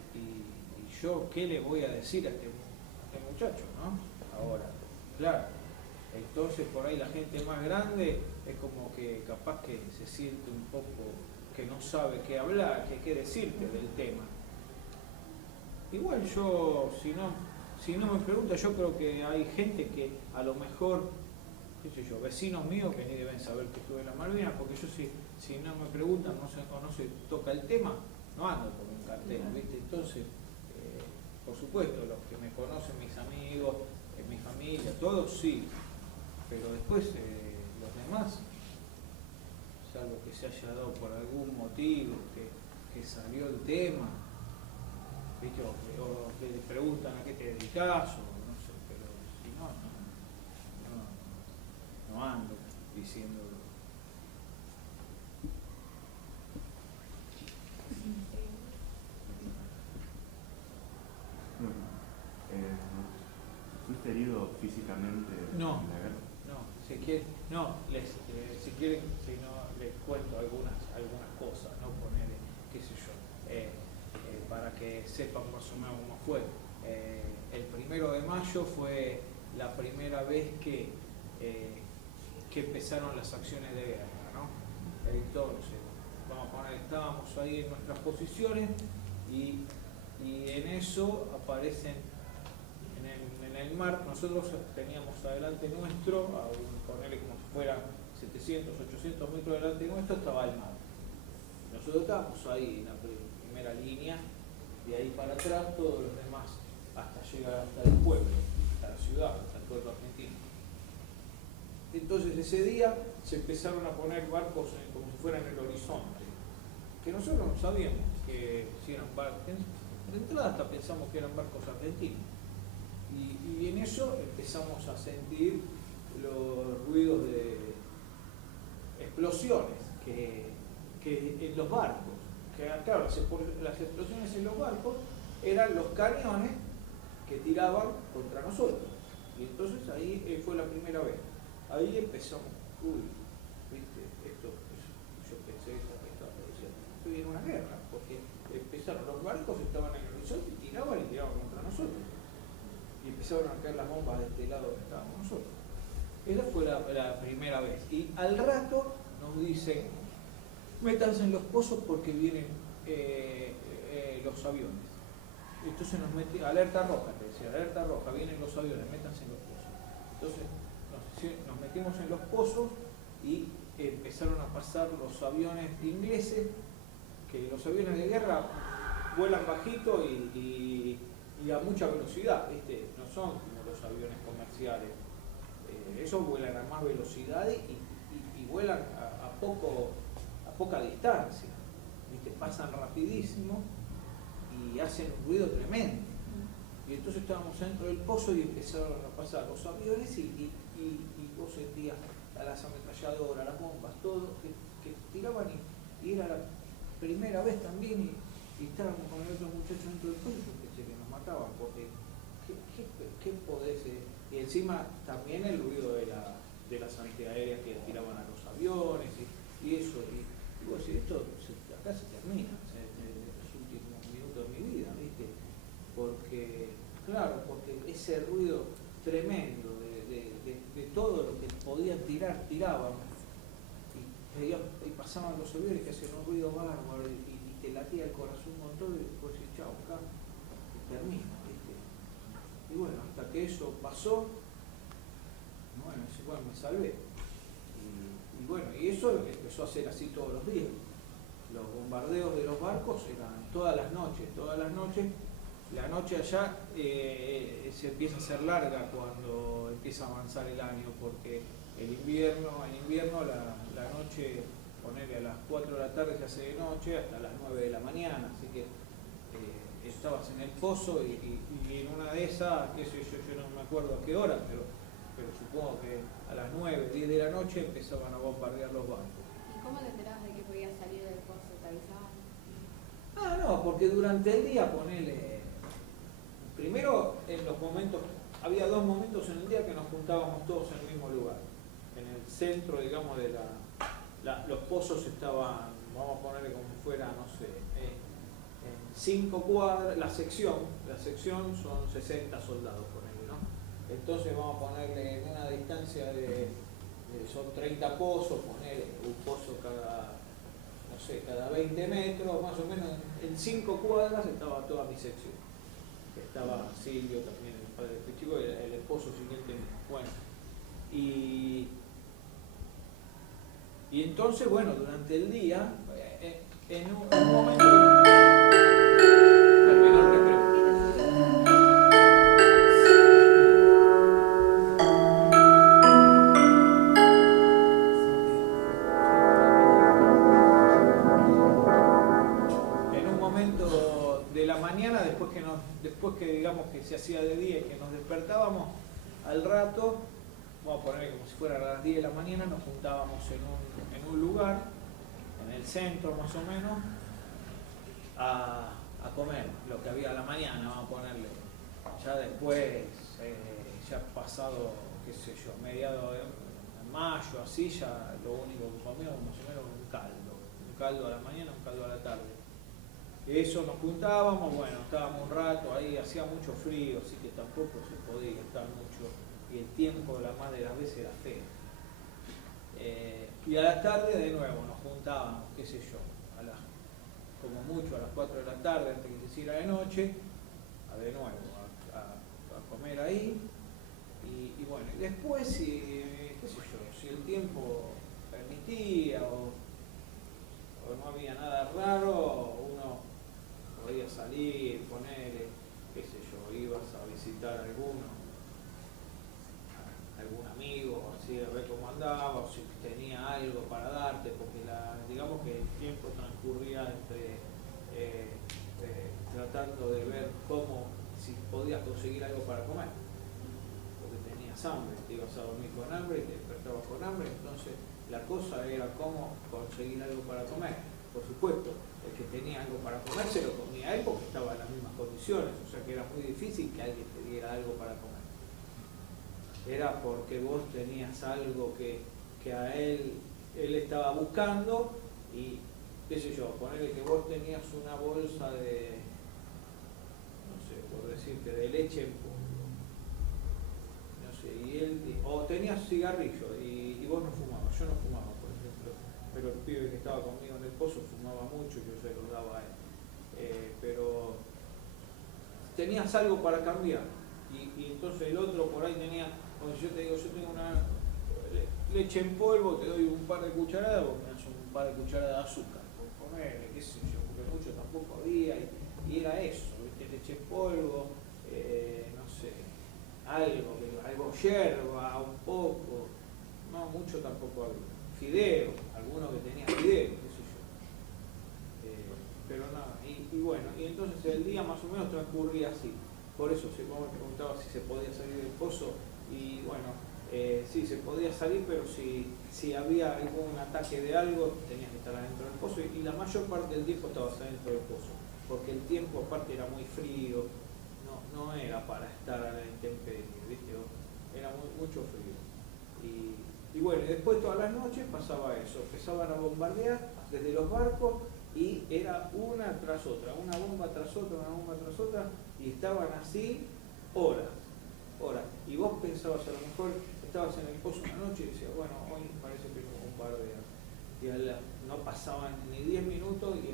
yo, ¿qué le voy a decir a este muchacho, ¿no? Ahora, claro. Entonces por ahí la gente más grande es como que capaz que se siente un poco que no sabe qué hablar, qué decirte del tema. Igual yo, si no me pregunta, yo creo que hay gente que a lo mejor, qué sé yo, vecinos míos que ni deben saber que estuve en la Malvinas, porque yo si no me preguntan no se toca el tema, no ando con un cartel, ¿viste? Entonces, por supuesto, los que me conocen, mis amigos, mi familia, todos sí. Pero después los demás, salvo que se haya dado por algún motivo, que salió el tema, ¿viste? O que le preguntan a qué te dedicas, o no sé, pero si no ando diciéndolo. ¿Fuiste herido físicamente No. en la guerra? Si quieren, si no, les cuento algunas cosas, ¿no? Poner, qué sé yo, para que sepan más o menos cómo fue. El 1 de mayo fue la primera vez que empezaron las acciones de guerra, ¿no? Entonces, vamos a poner, estábamos ahí en nuestras posiciones y en eso aparecen en el mar. Nosotros teníamos adelante nuestro, ponerle como si fuera 700, 800 metros delante nuestro, estaba el mar. Nosotros estábamos ahí en la primera línea, de ahí para atrás todos los demás, hasta llegar hasta el pueblo, hasta la ciudad, hasta el pueblo argentino. Entonces ese día se empezaron a poner barcos como si fueran en el horizonte, que nosotros no sabíamos que si eran barcos, de entrada hasta pensamos que eran barcos argentinos. Y en eso empezamos a sentir los ruidos de explosiones que en los barcos, que claro, las explosiones en los barcos eran los cañones que tiraban contra nosotros. Y entonces ahí fue la primera vez. Ahí empezamos, viste, yo pensé que viene una guerra, porque empezaron, los barcos estaban en el horizonte y tiraban contra nosotros. Y empezaron a caer las bombas de este lado donde estábamos nosotros. Esa fue la primera vez. Y al rato nos dicen, métanse en los pozos porque vienen los aviones. Entonces nos metí, alerta roja, te decía, alerta roja, vienen los aviones, métanse en los pozos. Entonces nos metimos en los pozos y empezaron a pasar los aviones ingleses, que los aviones de guerra vuelan bajito y a mucha velocidad, ¿viste? No son como los aviones comerciales. Esos vuelan a más velocidad y vuelan a poca distancia, ¿viste? Pasan rapidísimo y hacen un ruido tremendo. Y entonces estábamos dentro del pozo y empezaron a pasar los aviones y vos sentías a las ametralladoras, las bombas, todo, que tiraban y era la primera vez también y estábamos con el otro muchacho dentro del pozo y pensé que nos mataban porque ¿qué podés? Y encima también el ruido de las antiaéreas que tiraban a los aviones y eso. Y vos decís, esto acá se termina, los últimos minutos de mi vida, ¿viste? Porque, claro, porque ese ruido tremendo de todo lo que podían tirar, tiraban. Y pasaban los aviones que hacían un ruido bárbaro y te latía el corazón un montón y después decís, chao, acá y termina, ¿viste? Y bueno, hasta que eso pasó, bueno, igual me salvé. Y bueno, y eso empezó a ser así todos los días. Los bombardeos de los barcos eran todas las noches. La noche allá se empieza a hacer larga cuando empieza a avanzar el año, porque en invierno la noche, ponele a las 4 de la tarde se hace de noche hasta las 9 de la mañana, así que estabas en el pozo y en una de esas, qué sé yo no me acuerdo a qué hora, pero supongo que a las 9, 10 de la noche empezaban a bombardear los barcos. ¿Y cómo te enterabas de que podías salir del pozo? ¿Te avisaban? No, porque durante el día, ponele, primero en los momentos, había 2 momentos en el día que nos juntábamos todos en el mismo lugar. En el centro, digamos, de los pozos estaban, vamos a ponerle como fuera, no sé, en 5 cuadras, la sección son 60 soldados, ponele, ¿no? Entonces vamos a ponerle en una distancia son 30 pozos, ponerle un pozo cada 20 metros, más o menos, en 5 cuadras estaba toda mi sección. Estaba Silvio también, el padre de este chico, el esposo siguiente. Bueno, y entonces, bueno, durante el día, en un momento terminó el recreo. En un momento de la mañana, después que digamos que se hacía de día y que nos despertábamos, al rato, vamos a poner como si fuera a las 10 de la mañana, nos juntábamos en un lugar, en el centro más o menos, a comer lo que había a la mañana, vamos a ponerle. Ya después, ya pasado, qué sé yo, mediados de mayo, así, ya lo único que comíamos más o menos un caldo a la mañana, un caldo a la tarde. Eso nos juntábamos, bueno, estábamos un rato ahí, hacía mucho frío, así que tampoco se podía estar mucho, y el tiempo la más de las veces era feo. Y a la tarde de nuevo nos juntábamos, qué sé yo, como mucho a las 4 de la tarde, antes que se hiciera de noche, de nuevo a comer ahí, y bueno, y después, qué sé yo, si el tiempo permitía o no había nada raro, uno podía salir, poner, qué sé yo, ibas a visitar a algún amigo, así, a ver cómo andaba, o si tenía algo para darte, porque digamos que el tiempo transcurría entre tratando de ver si podías conseguir algo para comer, porque tenías hambre, te ibas a dormir con hambre y te despertabas con hambre, entonces la cosa era cómo conseguir algo para comer. Por supuesto, el que tenía algo para comer se lo comía él porque estaba en las mismas condiciones, o sea que era muy difícil que alguien te diera algo para comer. Era porque vos tenías algo que a él estaba buscando y, qué sé yo, ponerle que vos tenías una bolsa de, no sé, por decirte, de leche en polvo, no sé, o tenías cigarrillo y vos no fumabas, yo no fumaba, por ejemplo, pero el pibe que estaba conmigo en el pozo fumaba mucho y yo se lo daba a él. pero tenías algo para cambiar. Y entonces el otro por ahí tenía, cuando yo te digo, yo tengo una leche en polvo, te doy un par de cucharadas, vos me das un par de cucharadas de azúcar, por comer, qué sé yo, porque mucho tampoco había, y era eso, ¿viste? Leche en polvo, no sé, algo yerba, un poco, no mucho tampoco había. Fideos, algunos que tenían fideos, qué sé yo. Pero nada, y bueno, y entonces el día más o menos transcurría así. Por eso, como me preguntaba si se podía salir del pozo, y bueno, sí, se podía salir, pero si había algún ataque de algo, tenías que estar adentro del pozo, y la mayor parte del tiempo estabas adentro del pozo, porque el tiempo aparte era muy frío, no era para estar a la intemperie, ¿viste? Era mucho frío. Y bueno, después todas las noches pasaba eso, empezaban a bombardear desde los barcos, y era una tras otra, una bomba tras otra, una bomba tras otra, y estaban así horas. Y vos pensabas, a lo mejor estabas en el pozo una noche y decías, bueno, hoy parece que no bombardean. Y no pasaban ni 10 minutos y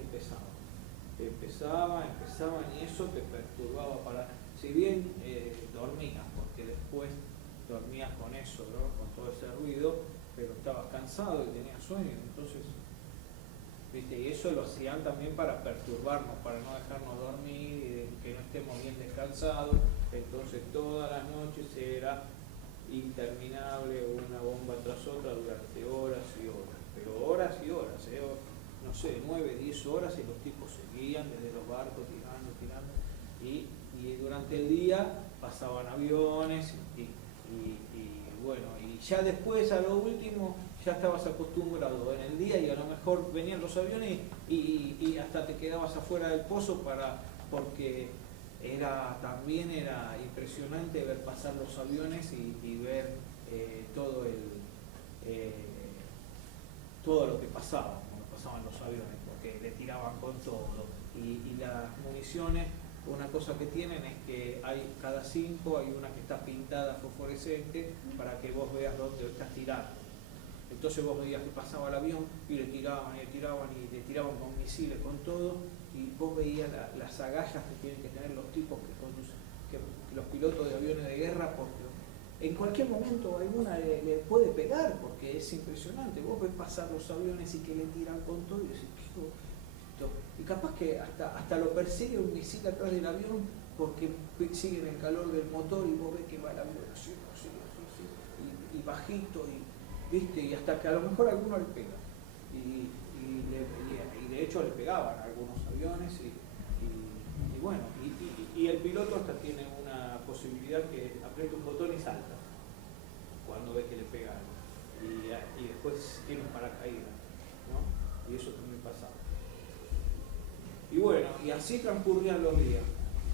empezaban, y eso te perturbaba para, si bien dormías, porque después dormías con eso, ¿no? Con todo ese ruido, pero estabas cansado y tenías sueño, entonces, ¿viste? Y eso lo hacían también para perturbarnos, para no dejarnos dormir, y que no estemos bien descansados. Entonces todas las noches era interminable, una bomba tras otra durante horas y horas, pero horas y horas, no sé, 9, 10 horas, y los tipos seguían desde los barcos tirando, y durante el día pasaban aviones, y bueno, y ya después a lo último ya estabas acostumbrado en el día, y a lo mejor venían los aviones y hasta te quedabas afuera del pozo porque también era impresionante ver pasar los aviones y ver todo lo que pasaba cuando pasaban los aviones, porque le tiraban con todo, y las municiones, una cosa que tienen es que cada 5 hay una que está pintada fosforescente para que vos veas dónde estás tirando. Entonces vos veías que pasaba el avión y le tiraban con misiles, con todo, y vos veías las agallas que tienen que tener los tipos que los pilotos de aviones de guerra, porque en cualquier momento alguna le puede pegar, porque es impresionante. Vos ves pasar los aviones y que le tiran con todo, y decís, y capaz que hasta lo persigue un misil atrás del avión, porque siguen el calor del motor, y vos ves que va el avión así, y bajito, ¿viste? Y hasta que a lo mejor a alguno le pega, y de hecho le pegaban a algunos aviones, y bueno, y el piloto hasta tiene una posibilidad que aprieta un botón y salta cuando ve que le pega algo, y después tiene un paracaídas, ¿no? Y eso también pasaba. Y bueno, y así transcurrían los días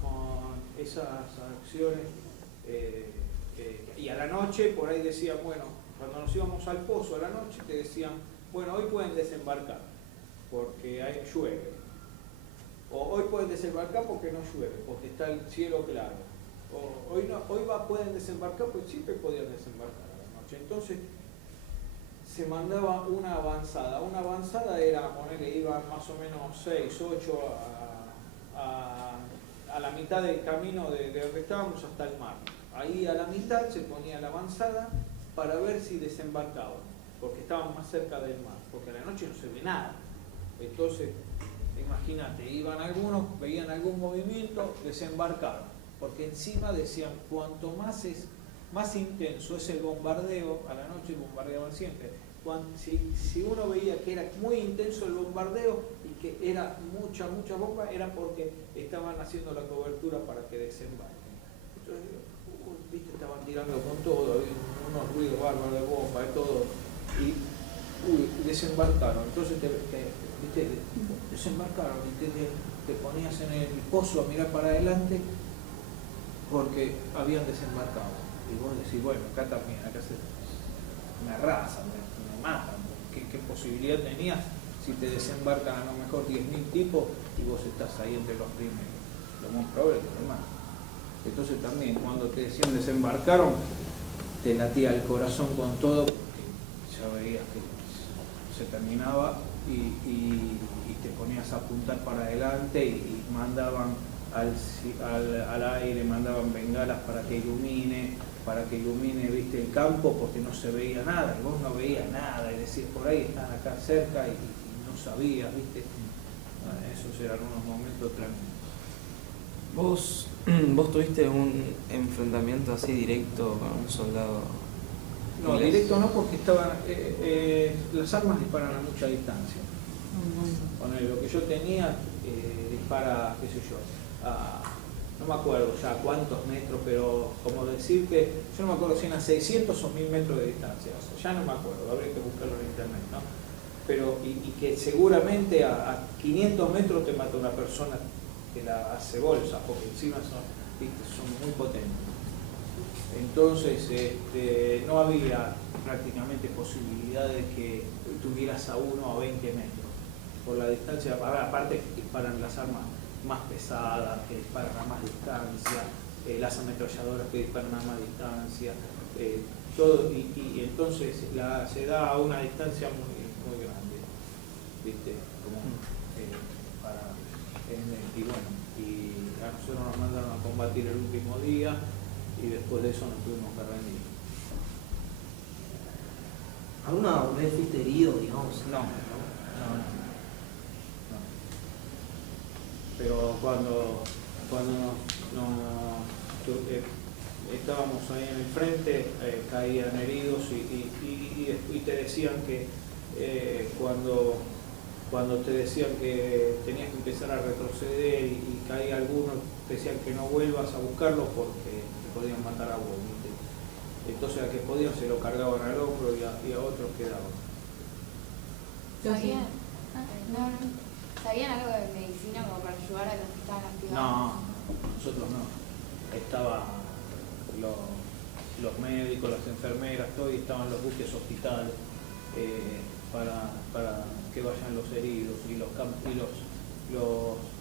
con esas acciones, y a la noche por ahí decían, bueno, cuando nos íbamos al pozo a la noche te decían, bueno, hoy pueden desembarcar porque llueve, o hoy pueden desembarcar porque no llueve, porque está el cielo claro, o hoy pueden desembarcar, pues siempre podían desembarcar a la noche. Entonces se mandaba una avanzada era, ponerle, iban más o menos 6, 8 a la mitad del camino de donde estábamos hasta el mar. Ahí a la mitad se ponía la avanzada para ver si desembarcaban, porque estaban más cerca del mar, porque a la noche no se ve nada. Entonces, imagínate, iban algunos, veían algún movimiento, desembarcaron, porque encima decían, cuanto más intenso es el bombardeo, a la noche bombardeaban siempre. Si uno veía que era muy intenso el bombardeo y que era mucha bomba, era porque estaban haciendo la cobertura para que desembarquen. Entonces, ¿viste? Estaban tirando con todo, había unos ruidos bárbaros de bomba y todo, y desembarcaron. Entonces ¿viste? Desembarcaron y te ponías en el pozo a mirar para adelante porque habían desembarcado. Y vos decís, bueno, acá también, acá me arrasan, me matan. ¿Qué posibilidad tenías si te desembarcan a lo mejor 10.000 tipos y vos estás ahí entre los primeros? Lo más probable es que te maten. Entonces también cuando te decían desembarcaron, te latía el corazón con todo, porque ya veías que se terminaba y te ponías a apuntar para adelante y mandaban al aire, mandaban bengalas para que ilumine, viste, el campo, porque no se veía nada, y vos no veías nada, y decís, por ahí están acá cerca, y no sabías, viste. Esos eran unos momentos tremendos. ¿Vos tuviste un enfrentamiento así directo con un soldado? No, directo no, porque estaban las armas disparan a mucha distancia. Ponele, lo que yo tenía dispara, qué sé yo, no me acuerdo ya cuántos metros, pero como decirte, yo no me acuerdo si eran 600 o 1000 metros de distancia, o sea, ya no me acuerdo, habría que buscarlo en internet, ¿no? Pero, y que seguramente a 500 metros te mata una persona que la hace bolsa, porque encima son muy potentes. Entonces no había prácticamente posibilidad de que tuvieras a 1 o 20 metros. Por la distancia, aparte disparan las armas más pesadas, que disparan a más distancia, las ametralladoras que disparan a más distancia, todo, y entonces se da a una distancia muy grande, ¿viste? Y bueno, y a nosotros nos mandaron a combatir el último día y después de eso nos tuvimos que rendir. ¿Alguna vez fuiste herido, digamos? No. Pero cuando estábamos ahí en el frente, caían heridos y te decían que cuando te decían que tenías que empezar a retroceder y caía alguno, te decían que no vuelvas a buscarlo porque te podían matar a vos, ¿viste? Entonces a que podían se lo cargaban al hombro y a otros quedaban. ¿Sabían algo de medicina como para ayudar a los que estaban lastimados? No, nosotros no. Estaban los médicos, las enfermeras, todo, y estaban los buques hospitales para que vayan los heridos y los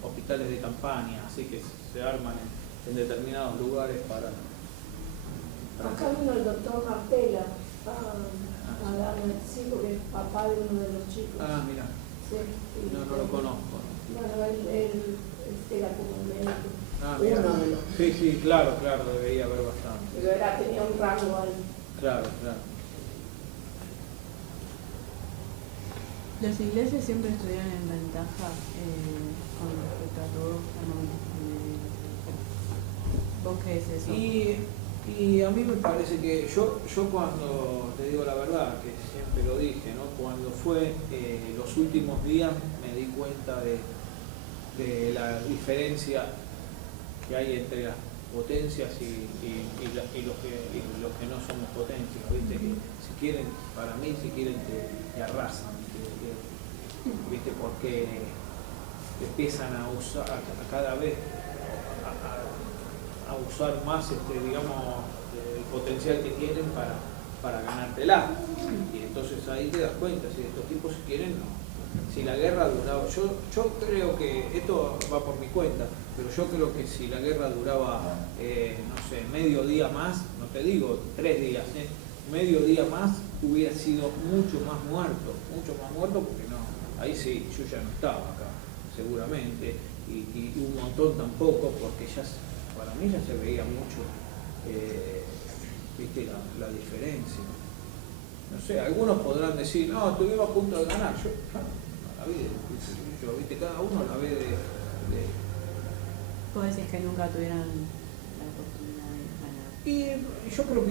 hospitales de campaña, así que se arman en determinados lugares para acá vino el doctor Martela a darme, sí, porque es papá de uno de los chicos. Ah, mira. Sí, no lo conozco. Bueno, él era como un médico. Ah, mira. Uno de los. Sí, claro, debería haber bastante. Pero tenía un rango ahí. Claro. Los ingleses siempre estuvieron en ventaja con respecto a todo. ¿Vos qué es eso? Y a mí me parece que yo cuando, te digo la verdad, que siempre lo dije, ¿no? Cuando fue los últimos días me di cuenta de la diferencia que hay entre las potencias y los que no somos potencias, ¿viste? Que si quieren, para mí, si quieren te arrasan, ¿viste? Porque empiezan a usar cada vez a usar más digamos el potencial que tienen para ganártela, y entonces ahí te das cuenta si estos tipos si quieren no. Si la guerra duraba, yo creo que esto va por mi cuenta, pero yo creo que si la guerra duraba no sé, medio día más, no te digo 3 días, medio día más hubiera sido mucho más muerto porque no, ahí sí, yo ya no estaba acá seguramente, y un montón tampoco, porque ya para mí ya se veía mucho ¿viste? La diferencia. No sé, algunos podrán decir, no, estuvimos a punto de ganar. Yo la vi, ¿viste? Cada uno la ve de... ¿Vos decís que nunca tuvieron la oportunidad de ganar? Y yo creo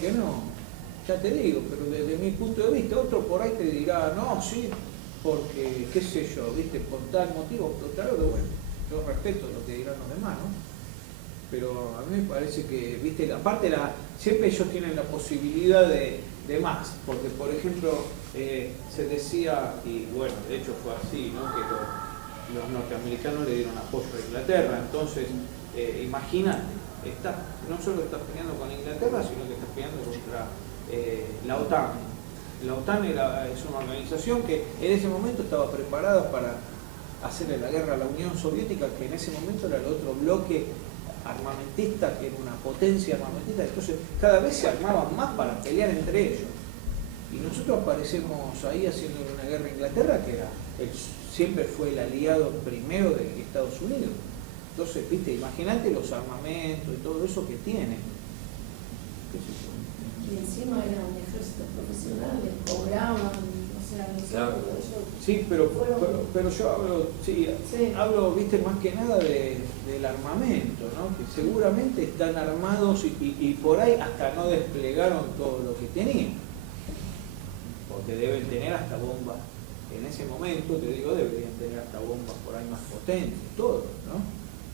que no, ya te digo, pero desde mi punto de vista, otro por ahí te dirá, no, sí, porque, qué sé yo, ¿viste? Por tal motivo, pero claro que bueno, yo respeto lo que dirán los demás, ¿no? Pero a mí me parece que, viste, aparte siempre ellos tienen la posibilidad de más, porque por ejemplo se decía, y bueno, de hecho fue así, ¿no? Que los norteamericanos le dieron apoyo a Inglaterra, entonces imagínate, no solo estás peleando con Inglaterra, sino que estás peleando contra la OTAN. La OTAN es una organización que en ese momento estaba preparada para hacerle la guerra a la Unión Soviética, que en ese momento era el otro bloque armamentista, que era una potencia armamentista, entonces cada vez se armaban más para pelear entre ellos. Y nosotros aparecemos ahí haciendo una guerra a Inglaterra, que siempre fue el aliado primero de Estados Unidos. Entonces, viste, imagínate los armamentos y todo eso que tiene. Y encima eran ejércitos profesionales, cobraban, o sea, Claro. Sí, pero yo hablo, hablo, viste, más que nada del armamento, ¿no? Que seguramente están armados y por ahí hasta no desplegaron todo lo que tenían. Porque deben tener hasta bombas. En ese momento, te digo, deberían tener hasta bombas por ahí más potentes, todo, ¿no?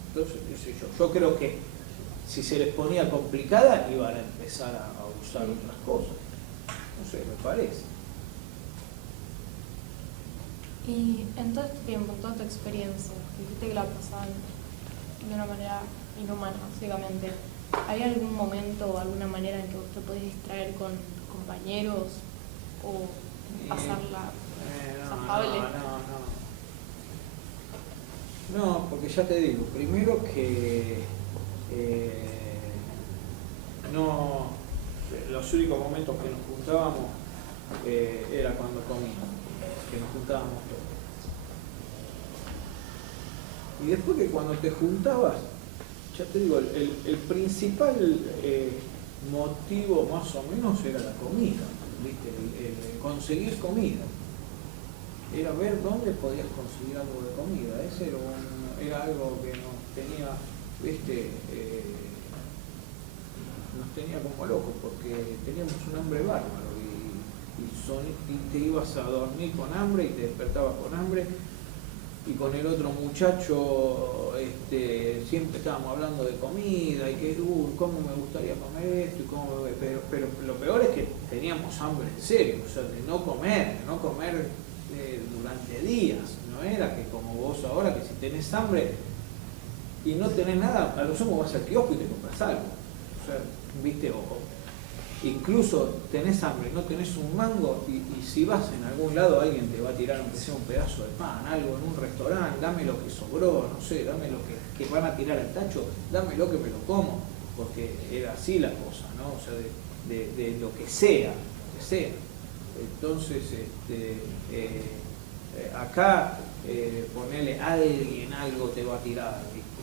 Entonces, qué sé yo creo que si se les ponía complicada, iban a empezar a usar otras cosas. No sé, me parece. Y en todo este tiempo, en toda tu experiencia, dijiste que la pasaban de una manera inhumana, básicamente. ¿Había algún momento o alguna manera en que vos te podés distraer con compañeros o pasarla zafable? No, porque ya te digo, primero que no, los únicos momentos que nos juntábamos era cuando comíamos, que nos juntábamos todos. Y después que cuando te juntabas, ya te digo, el principal motivo más o menos era la comida, ¿viste? El conseguir comida. Era ver dónde podías conseguir algo de comida. Ese era algo que nos tenía, ¿viste? Nos tenía como locos porque teníamos un hambre bárbaro y te ibas a dormir con hambre y te despertabas con hambre. Y con el otro muchacho siempre estábamos hablando de comida y que, cómo me gustaría comer esto, pero lo peor es que teníamos hambre en serio, o sea, de no comer durante días. No era que como vos ahora, que si tenés hambre y no tenés nada, a lo sumo vas al kiosco y te compras algo. O sea, viste, incluso tenés hambre, no tenés un mango y si vas en algún lado alguien te va a tirar aunque sea un pedazo de pan, algo en un restaurante, dame lo que sobró, no sé, dame lo que van a tirar al tacho, dame lo que me lo como, porque era así la cosa, ¿no? O sea, de lo que sea, Entonces, acá ponele alguien algo te va a tirar, ¿viste?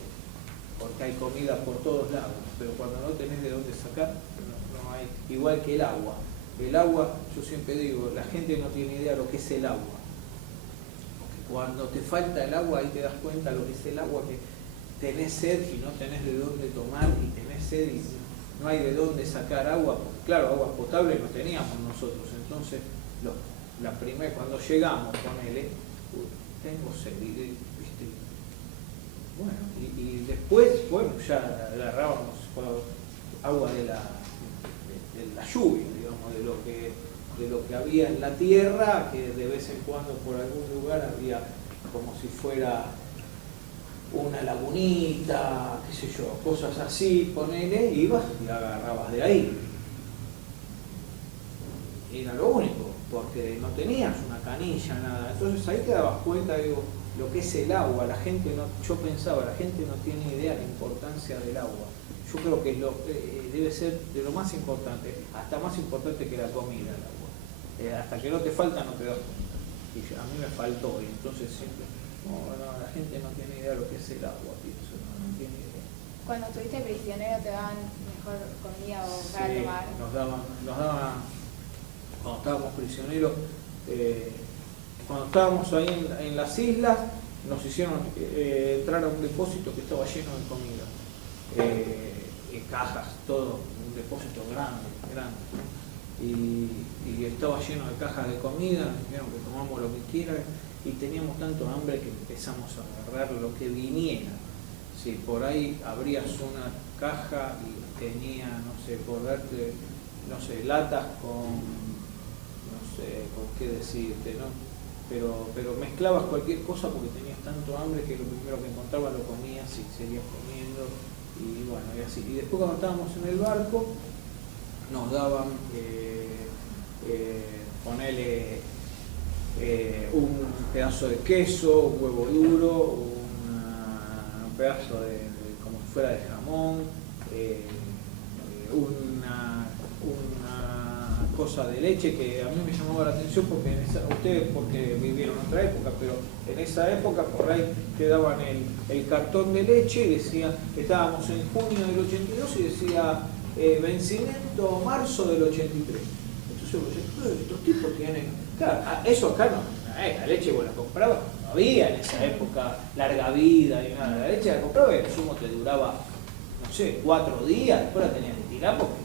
Porque hay comida por todos lados, pero cuando no tenés de dónde sacar, no hay. Igual que el agua. El agua, yo siempre digo, la gente no tiene idea de lo que es el agua. Porque cuando te falta el agua, ahí te das cuenta lo que es el agua, que tenés sed y no tenés de dónde tomar, y tenés sed y no hay de dónde sacar agua. Claro, agua potable no teníamos nosotros, entonces cuando llegamos con él, tengo sed, ¿viste? Bueno, y después, ya agarrábamos agua de la lluvia, digamos, de lo que había en la tierra, que de vez en cuando por algún lugar había como si fuera una lagunita, qué sé yo, cosas así, ponele, ibas y agarrabas de ahí. Era lo único, porque no tenías una canilla, nada. Entonces ahí te dabas cuenta, digo, lo que es el agua. Yo pensaba, la gente no tiene idea de la importancia del agua. Yo creo que debe ser de lo más importante, hasta más importante que la comida, el agua. Hasta que no te falta, no te das cuenta. Y a mí me faltó, y entonces siempre, la gente no tiene idea de lo que es el agua, pienso, no tiene idea. Cuando estuviste prisionero, ¿te daban mejor comida o para tomar? Nos daban, cuando estábamos prisioneros, cuando estábamos ahí en las islas, nos hicieron entrar a un depósito que estaba lleno de comida. Cajas, todo, un depósito grande. Y estaba lleno de cajas de comida, nos dijeron que tomamos lo que quieran, y teníamos tanto hambre que empezamos a agarrar lo que viniera. Si por ahí abrías una caja y tenía, no sé, por darte, no sé, latas con, no sé, con qué decirte, ¿no? Pero mezclabas cualquier cosa porque tenías tanto hambre que lo primero que encontrabas lo comías y seguías comiendo. Y bueno, y así. Y después cuando estábamos en el barco, nos daban, ponele un pedazo de queso, un huevo duro, un pedazo como si fuera de jamón, una cosa de leche que a mí me llamaba la atención porque ustedes porque vivieron otra época, pero en esa época por ahí te daban el cartón de leche y decía, estábamos en junio del 82 y decía vencimiento marzo del 83. Entonces yo decía, estos tipos tienen, claro, eso acá no, la leche vos la comprabas, no había en esa época larga vida y nada, la leche la comprabas y el sumo te duraba, no sé, 4 días, después la tenías que tirar porque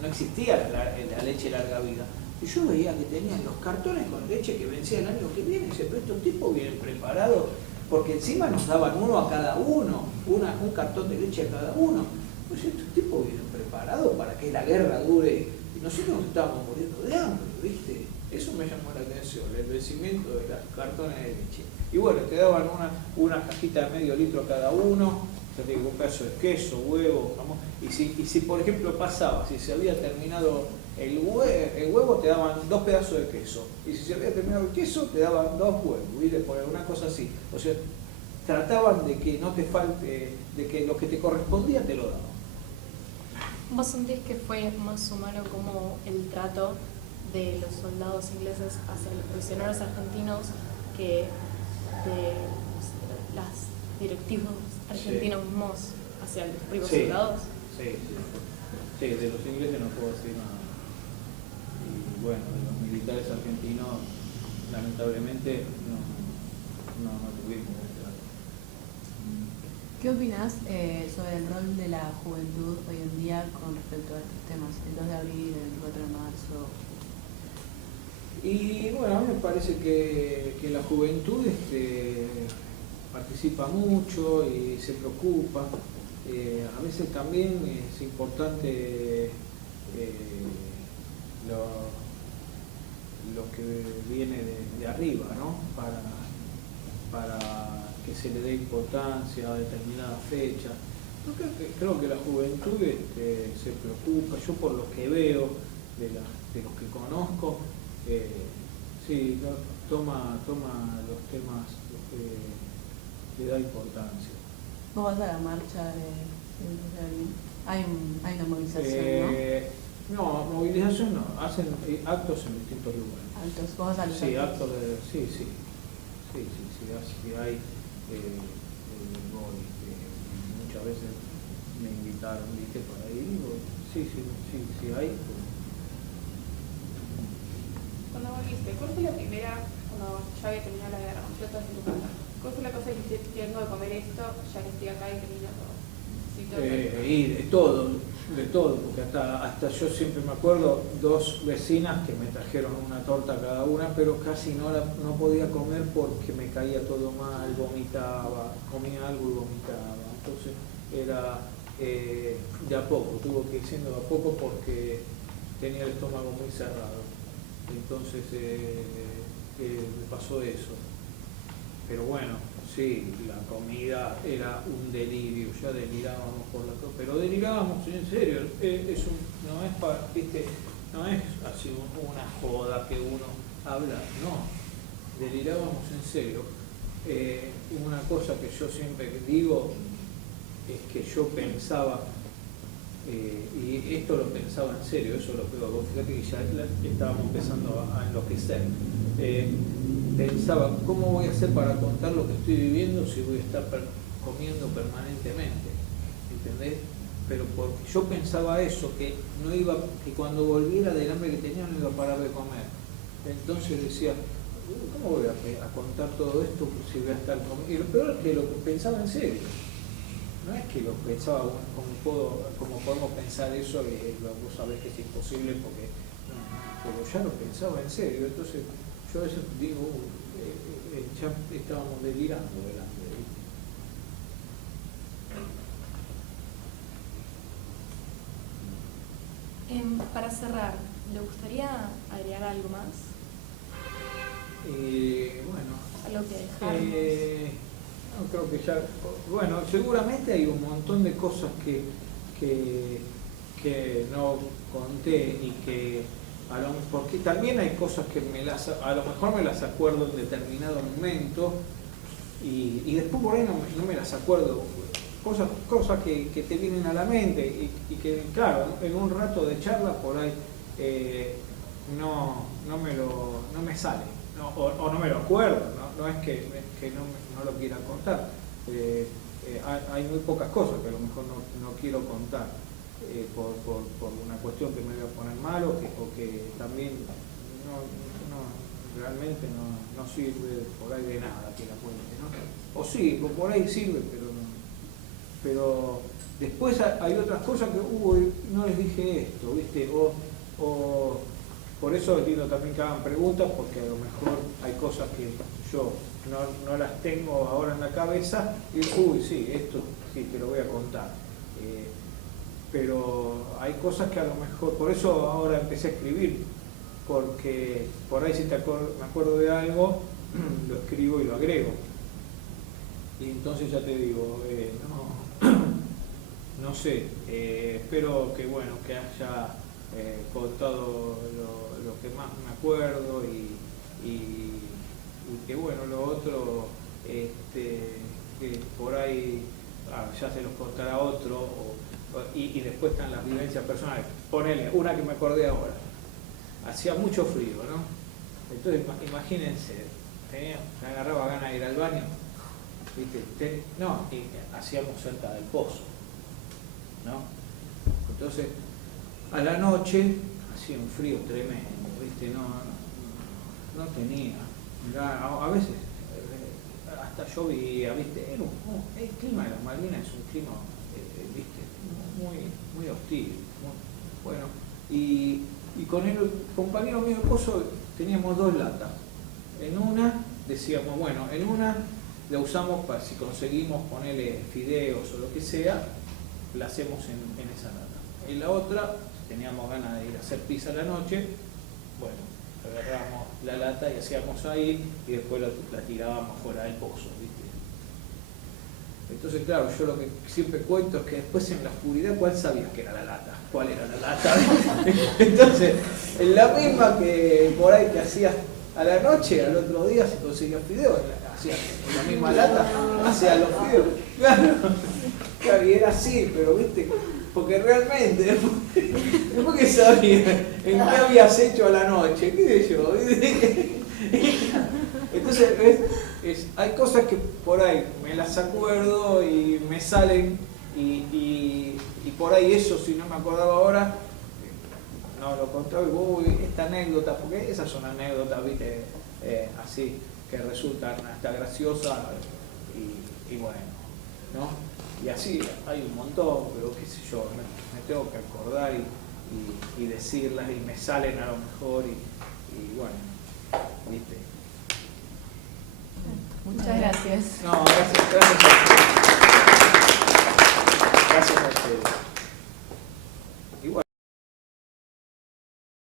no existía la leche larga vida. Y yo veía que tenían los cartones con leche que vencía el año que viene y dice, pero estos tipos vienen preparados, porque encima nos daban uno a cada uno, un cartón de leche a cada uno. Pues estos tipos vienen preparados para que la guerra dure y nosotros nos estábamos muriendo de hambre, ¿viste? Eso me llamó la atención, el vencimiento de los cartones de leche. Y bueno, te daban una cajita de medio litro cada uno, un pedazo de queso, huevo, jamón. Y si por ejemplo pasaba, si se había terminado el huevo te daban 2 pedazos de queso. Y si se había terminado el queso, te daban 2 huevos, ¿viste? Por alguna cosa así. O sea, trataban de que no te falte, de que lo que te correspondía te lo daban. ¿Vos sentís que fue más humano como el trato de los soldados ingleses hacia los prisioneros argentinos que de las directivos argentinos mismos hacia los propios soldados? Sí, de los ingleses no puedo decir nada. Y bueno, de los militares argentinos, lamentablemente, no tuvimos ese trato. ¿Qué opinás sobre el rol de la juventud hoy en día con respecto a estos temas? El 2 de abril, el 4 de marzo. Y bueno, a mí me parece que la juventud participa mucho y se preocupa. A veces también es importante lo que viene de arriba, ¿no? Para que se le dé importancia a determinadas fechas. Creo que la juventud se preocupa. Yo por lo que veo de los que conozco, sí, toma los temas le da importancia. ¿Vos vas a la marcha del 2 de abril? Hay una movilización, ¿no? No, movilización no, hacen actos en distintos lugares. ¿Actos? ¿Vos vas a los Sí, actos? Sí, hay, voy, muchas veces me invitaron, ¿viste? Para ir, voy. Sí, hay. Cuando volviste, ¿cuál fue la primera, cuando ya había terminado la guerra, cuando ya estabas en tu casa? ¿Cuál fue la cosa que dijiste, tengo de comer esto, ya que estoy acá y termino todo? Sí, todo. Y de todo, porque hasta yo siempre me acuerdo 2 vecinas que me trajeron una torta cada una, pero casi no podía comer porque me caía todo mal, vomitaba, comía algo y vomitaba. Entonces era de a poco, tuvo que ir siendo de a poco porque tenía el estómago muy cerrado. Entonces me pasó eso. Pero bueno, sí, la comida era un delirio, ya delirábamos por la cosa, pero delirábamos en serio, no es para, ¿viste? No es así una joda que uno habla, no, delirábamos en serio. Una cosa que yo siempre digo es que yo pensaba, y esto lo pensaba en serio, eso lo pego, fíjate que ya estábamos empezando a enloquecer. Pensaba, ¿cómo voy a hacer para contar lo que estoy viviendo si voy a estar comiendo permanentemente? ¿Entendés? Pero porque yo pensaba eso, que cuando volviera del hambre que tenía no iba a parar de comer. Entonces decía, ¿cómo voy a contar todo esto si voy a estar comiendo? Y lo peor es que lo pensaba en serio. No es que lo pensaba como podemos pensar eso y vos sabés que es imposible porque pero ya lo pensaba en serio. Entonces yo a veces digo, ya estábamos delirando delante de él. Para cerrar, ¿le gustaría agregar algo más? Bueno, algo que dejarnos. No, creo que ya, bueno, seguramente hay un montón de cosas que no conté y que porque también hay cosas que a lo mejor me las acuerdo en determinado momento y después por ahí no me las acuerdo, cosas que te vienen a la mente y que claro, en un rato de charla por ahí no me sale, o no me lo acuerdo, no es que no lo quiera contar. Hay muy pocas cosas que a lo mejor no quiero contar por una cuestión que me voy a poner mal o que también realmente no sirve por ahí de nada que la cuente, ¿no? O sí, por ahí sirve, pero después hay otras cosas que no les dije esto, ¿viste? O por eso es lindo también que hagan preguntas, porque a lo mejor hay cosas que yo no las tengo ahora en la cabeza y sí, esto sí te lo voy a contar. Pero hay cosas que a lo mejor, por eso ahora empecé a escribir, porque por ahí si me acuerdo de algo, lo escribo y lo agrego. Y entonces ya te digo, no sé, espero que bueno, que haya contado lo que más me acuerdo y que bueno, lo otro que por ahí ya se los contará otro y después están las vivencias personales. Ponele una que me acordé ahora. Hacía mucho frío, ¿no? Entonces imagínense, me agarraba ganas de ir al baño, ¿viste? Y hacíamos cerca del pozo, ¿no? Entonces a la noche hacía un frío tremendo, ¿viste? No tenía, a veces hasta llovía, ¿viste? El clima de las Malvinas es un clima, ¿viste? Muy hostil, bueno, y con el compañero mío de pozo teníamos 2 latas. En una decíamos, bueno, en una la usamos para si conseguimos ponerle fideos o lo que sea, la hacemos en esa lata. En la otra, si teníamos ganas de ir a hacer pizza a la noche, bueno, agarrábamos la lata y hacíamos ahí y después la tirábamos fuera del pozo, ¿viste? Entonces, claro, yo lo que siempre cuento es que después en la oscuridad, ¿cuál sabías que era la lata? ¿Cuál era la lata? Entonces, en la misma que por ahí que hacías a la noche, al otro día se conseguía fideos, hacías en la misma lata, hacías los fideos. Claro, y era así, pero viste, porque realmente, después que sabías en qué habías hecho a la noche, qué sé yo. Entonces, hay cosas que por ahí me las acuerdo y me salen y por ahí eso, si no me acordaba ahora, no lo contaba y esta anécdota, porque esas son anécdotas, ¿viste? Así, que resultan hasta graciosas y bueno, ¿no? Y así hay un montón, pero qué sé yo, me tengo que acordar y decirlas y me salen a lo mejor y bueno, ¿viste? Muchas gracias. No, gracias a ustedes.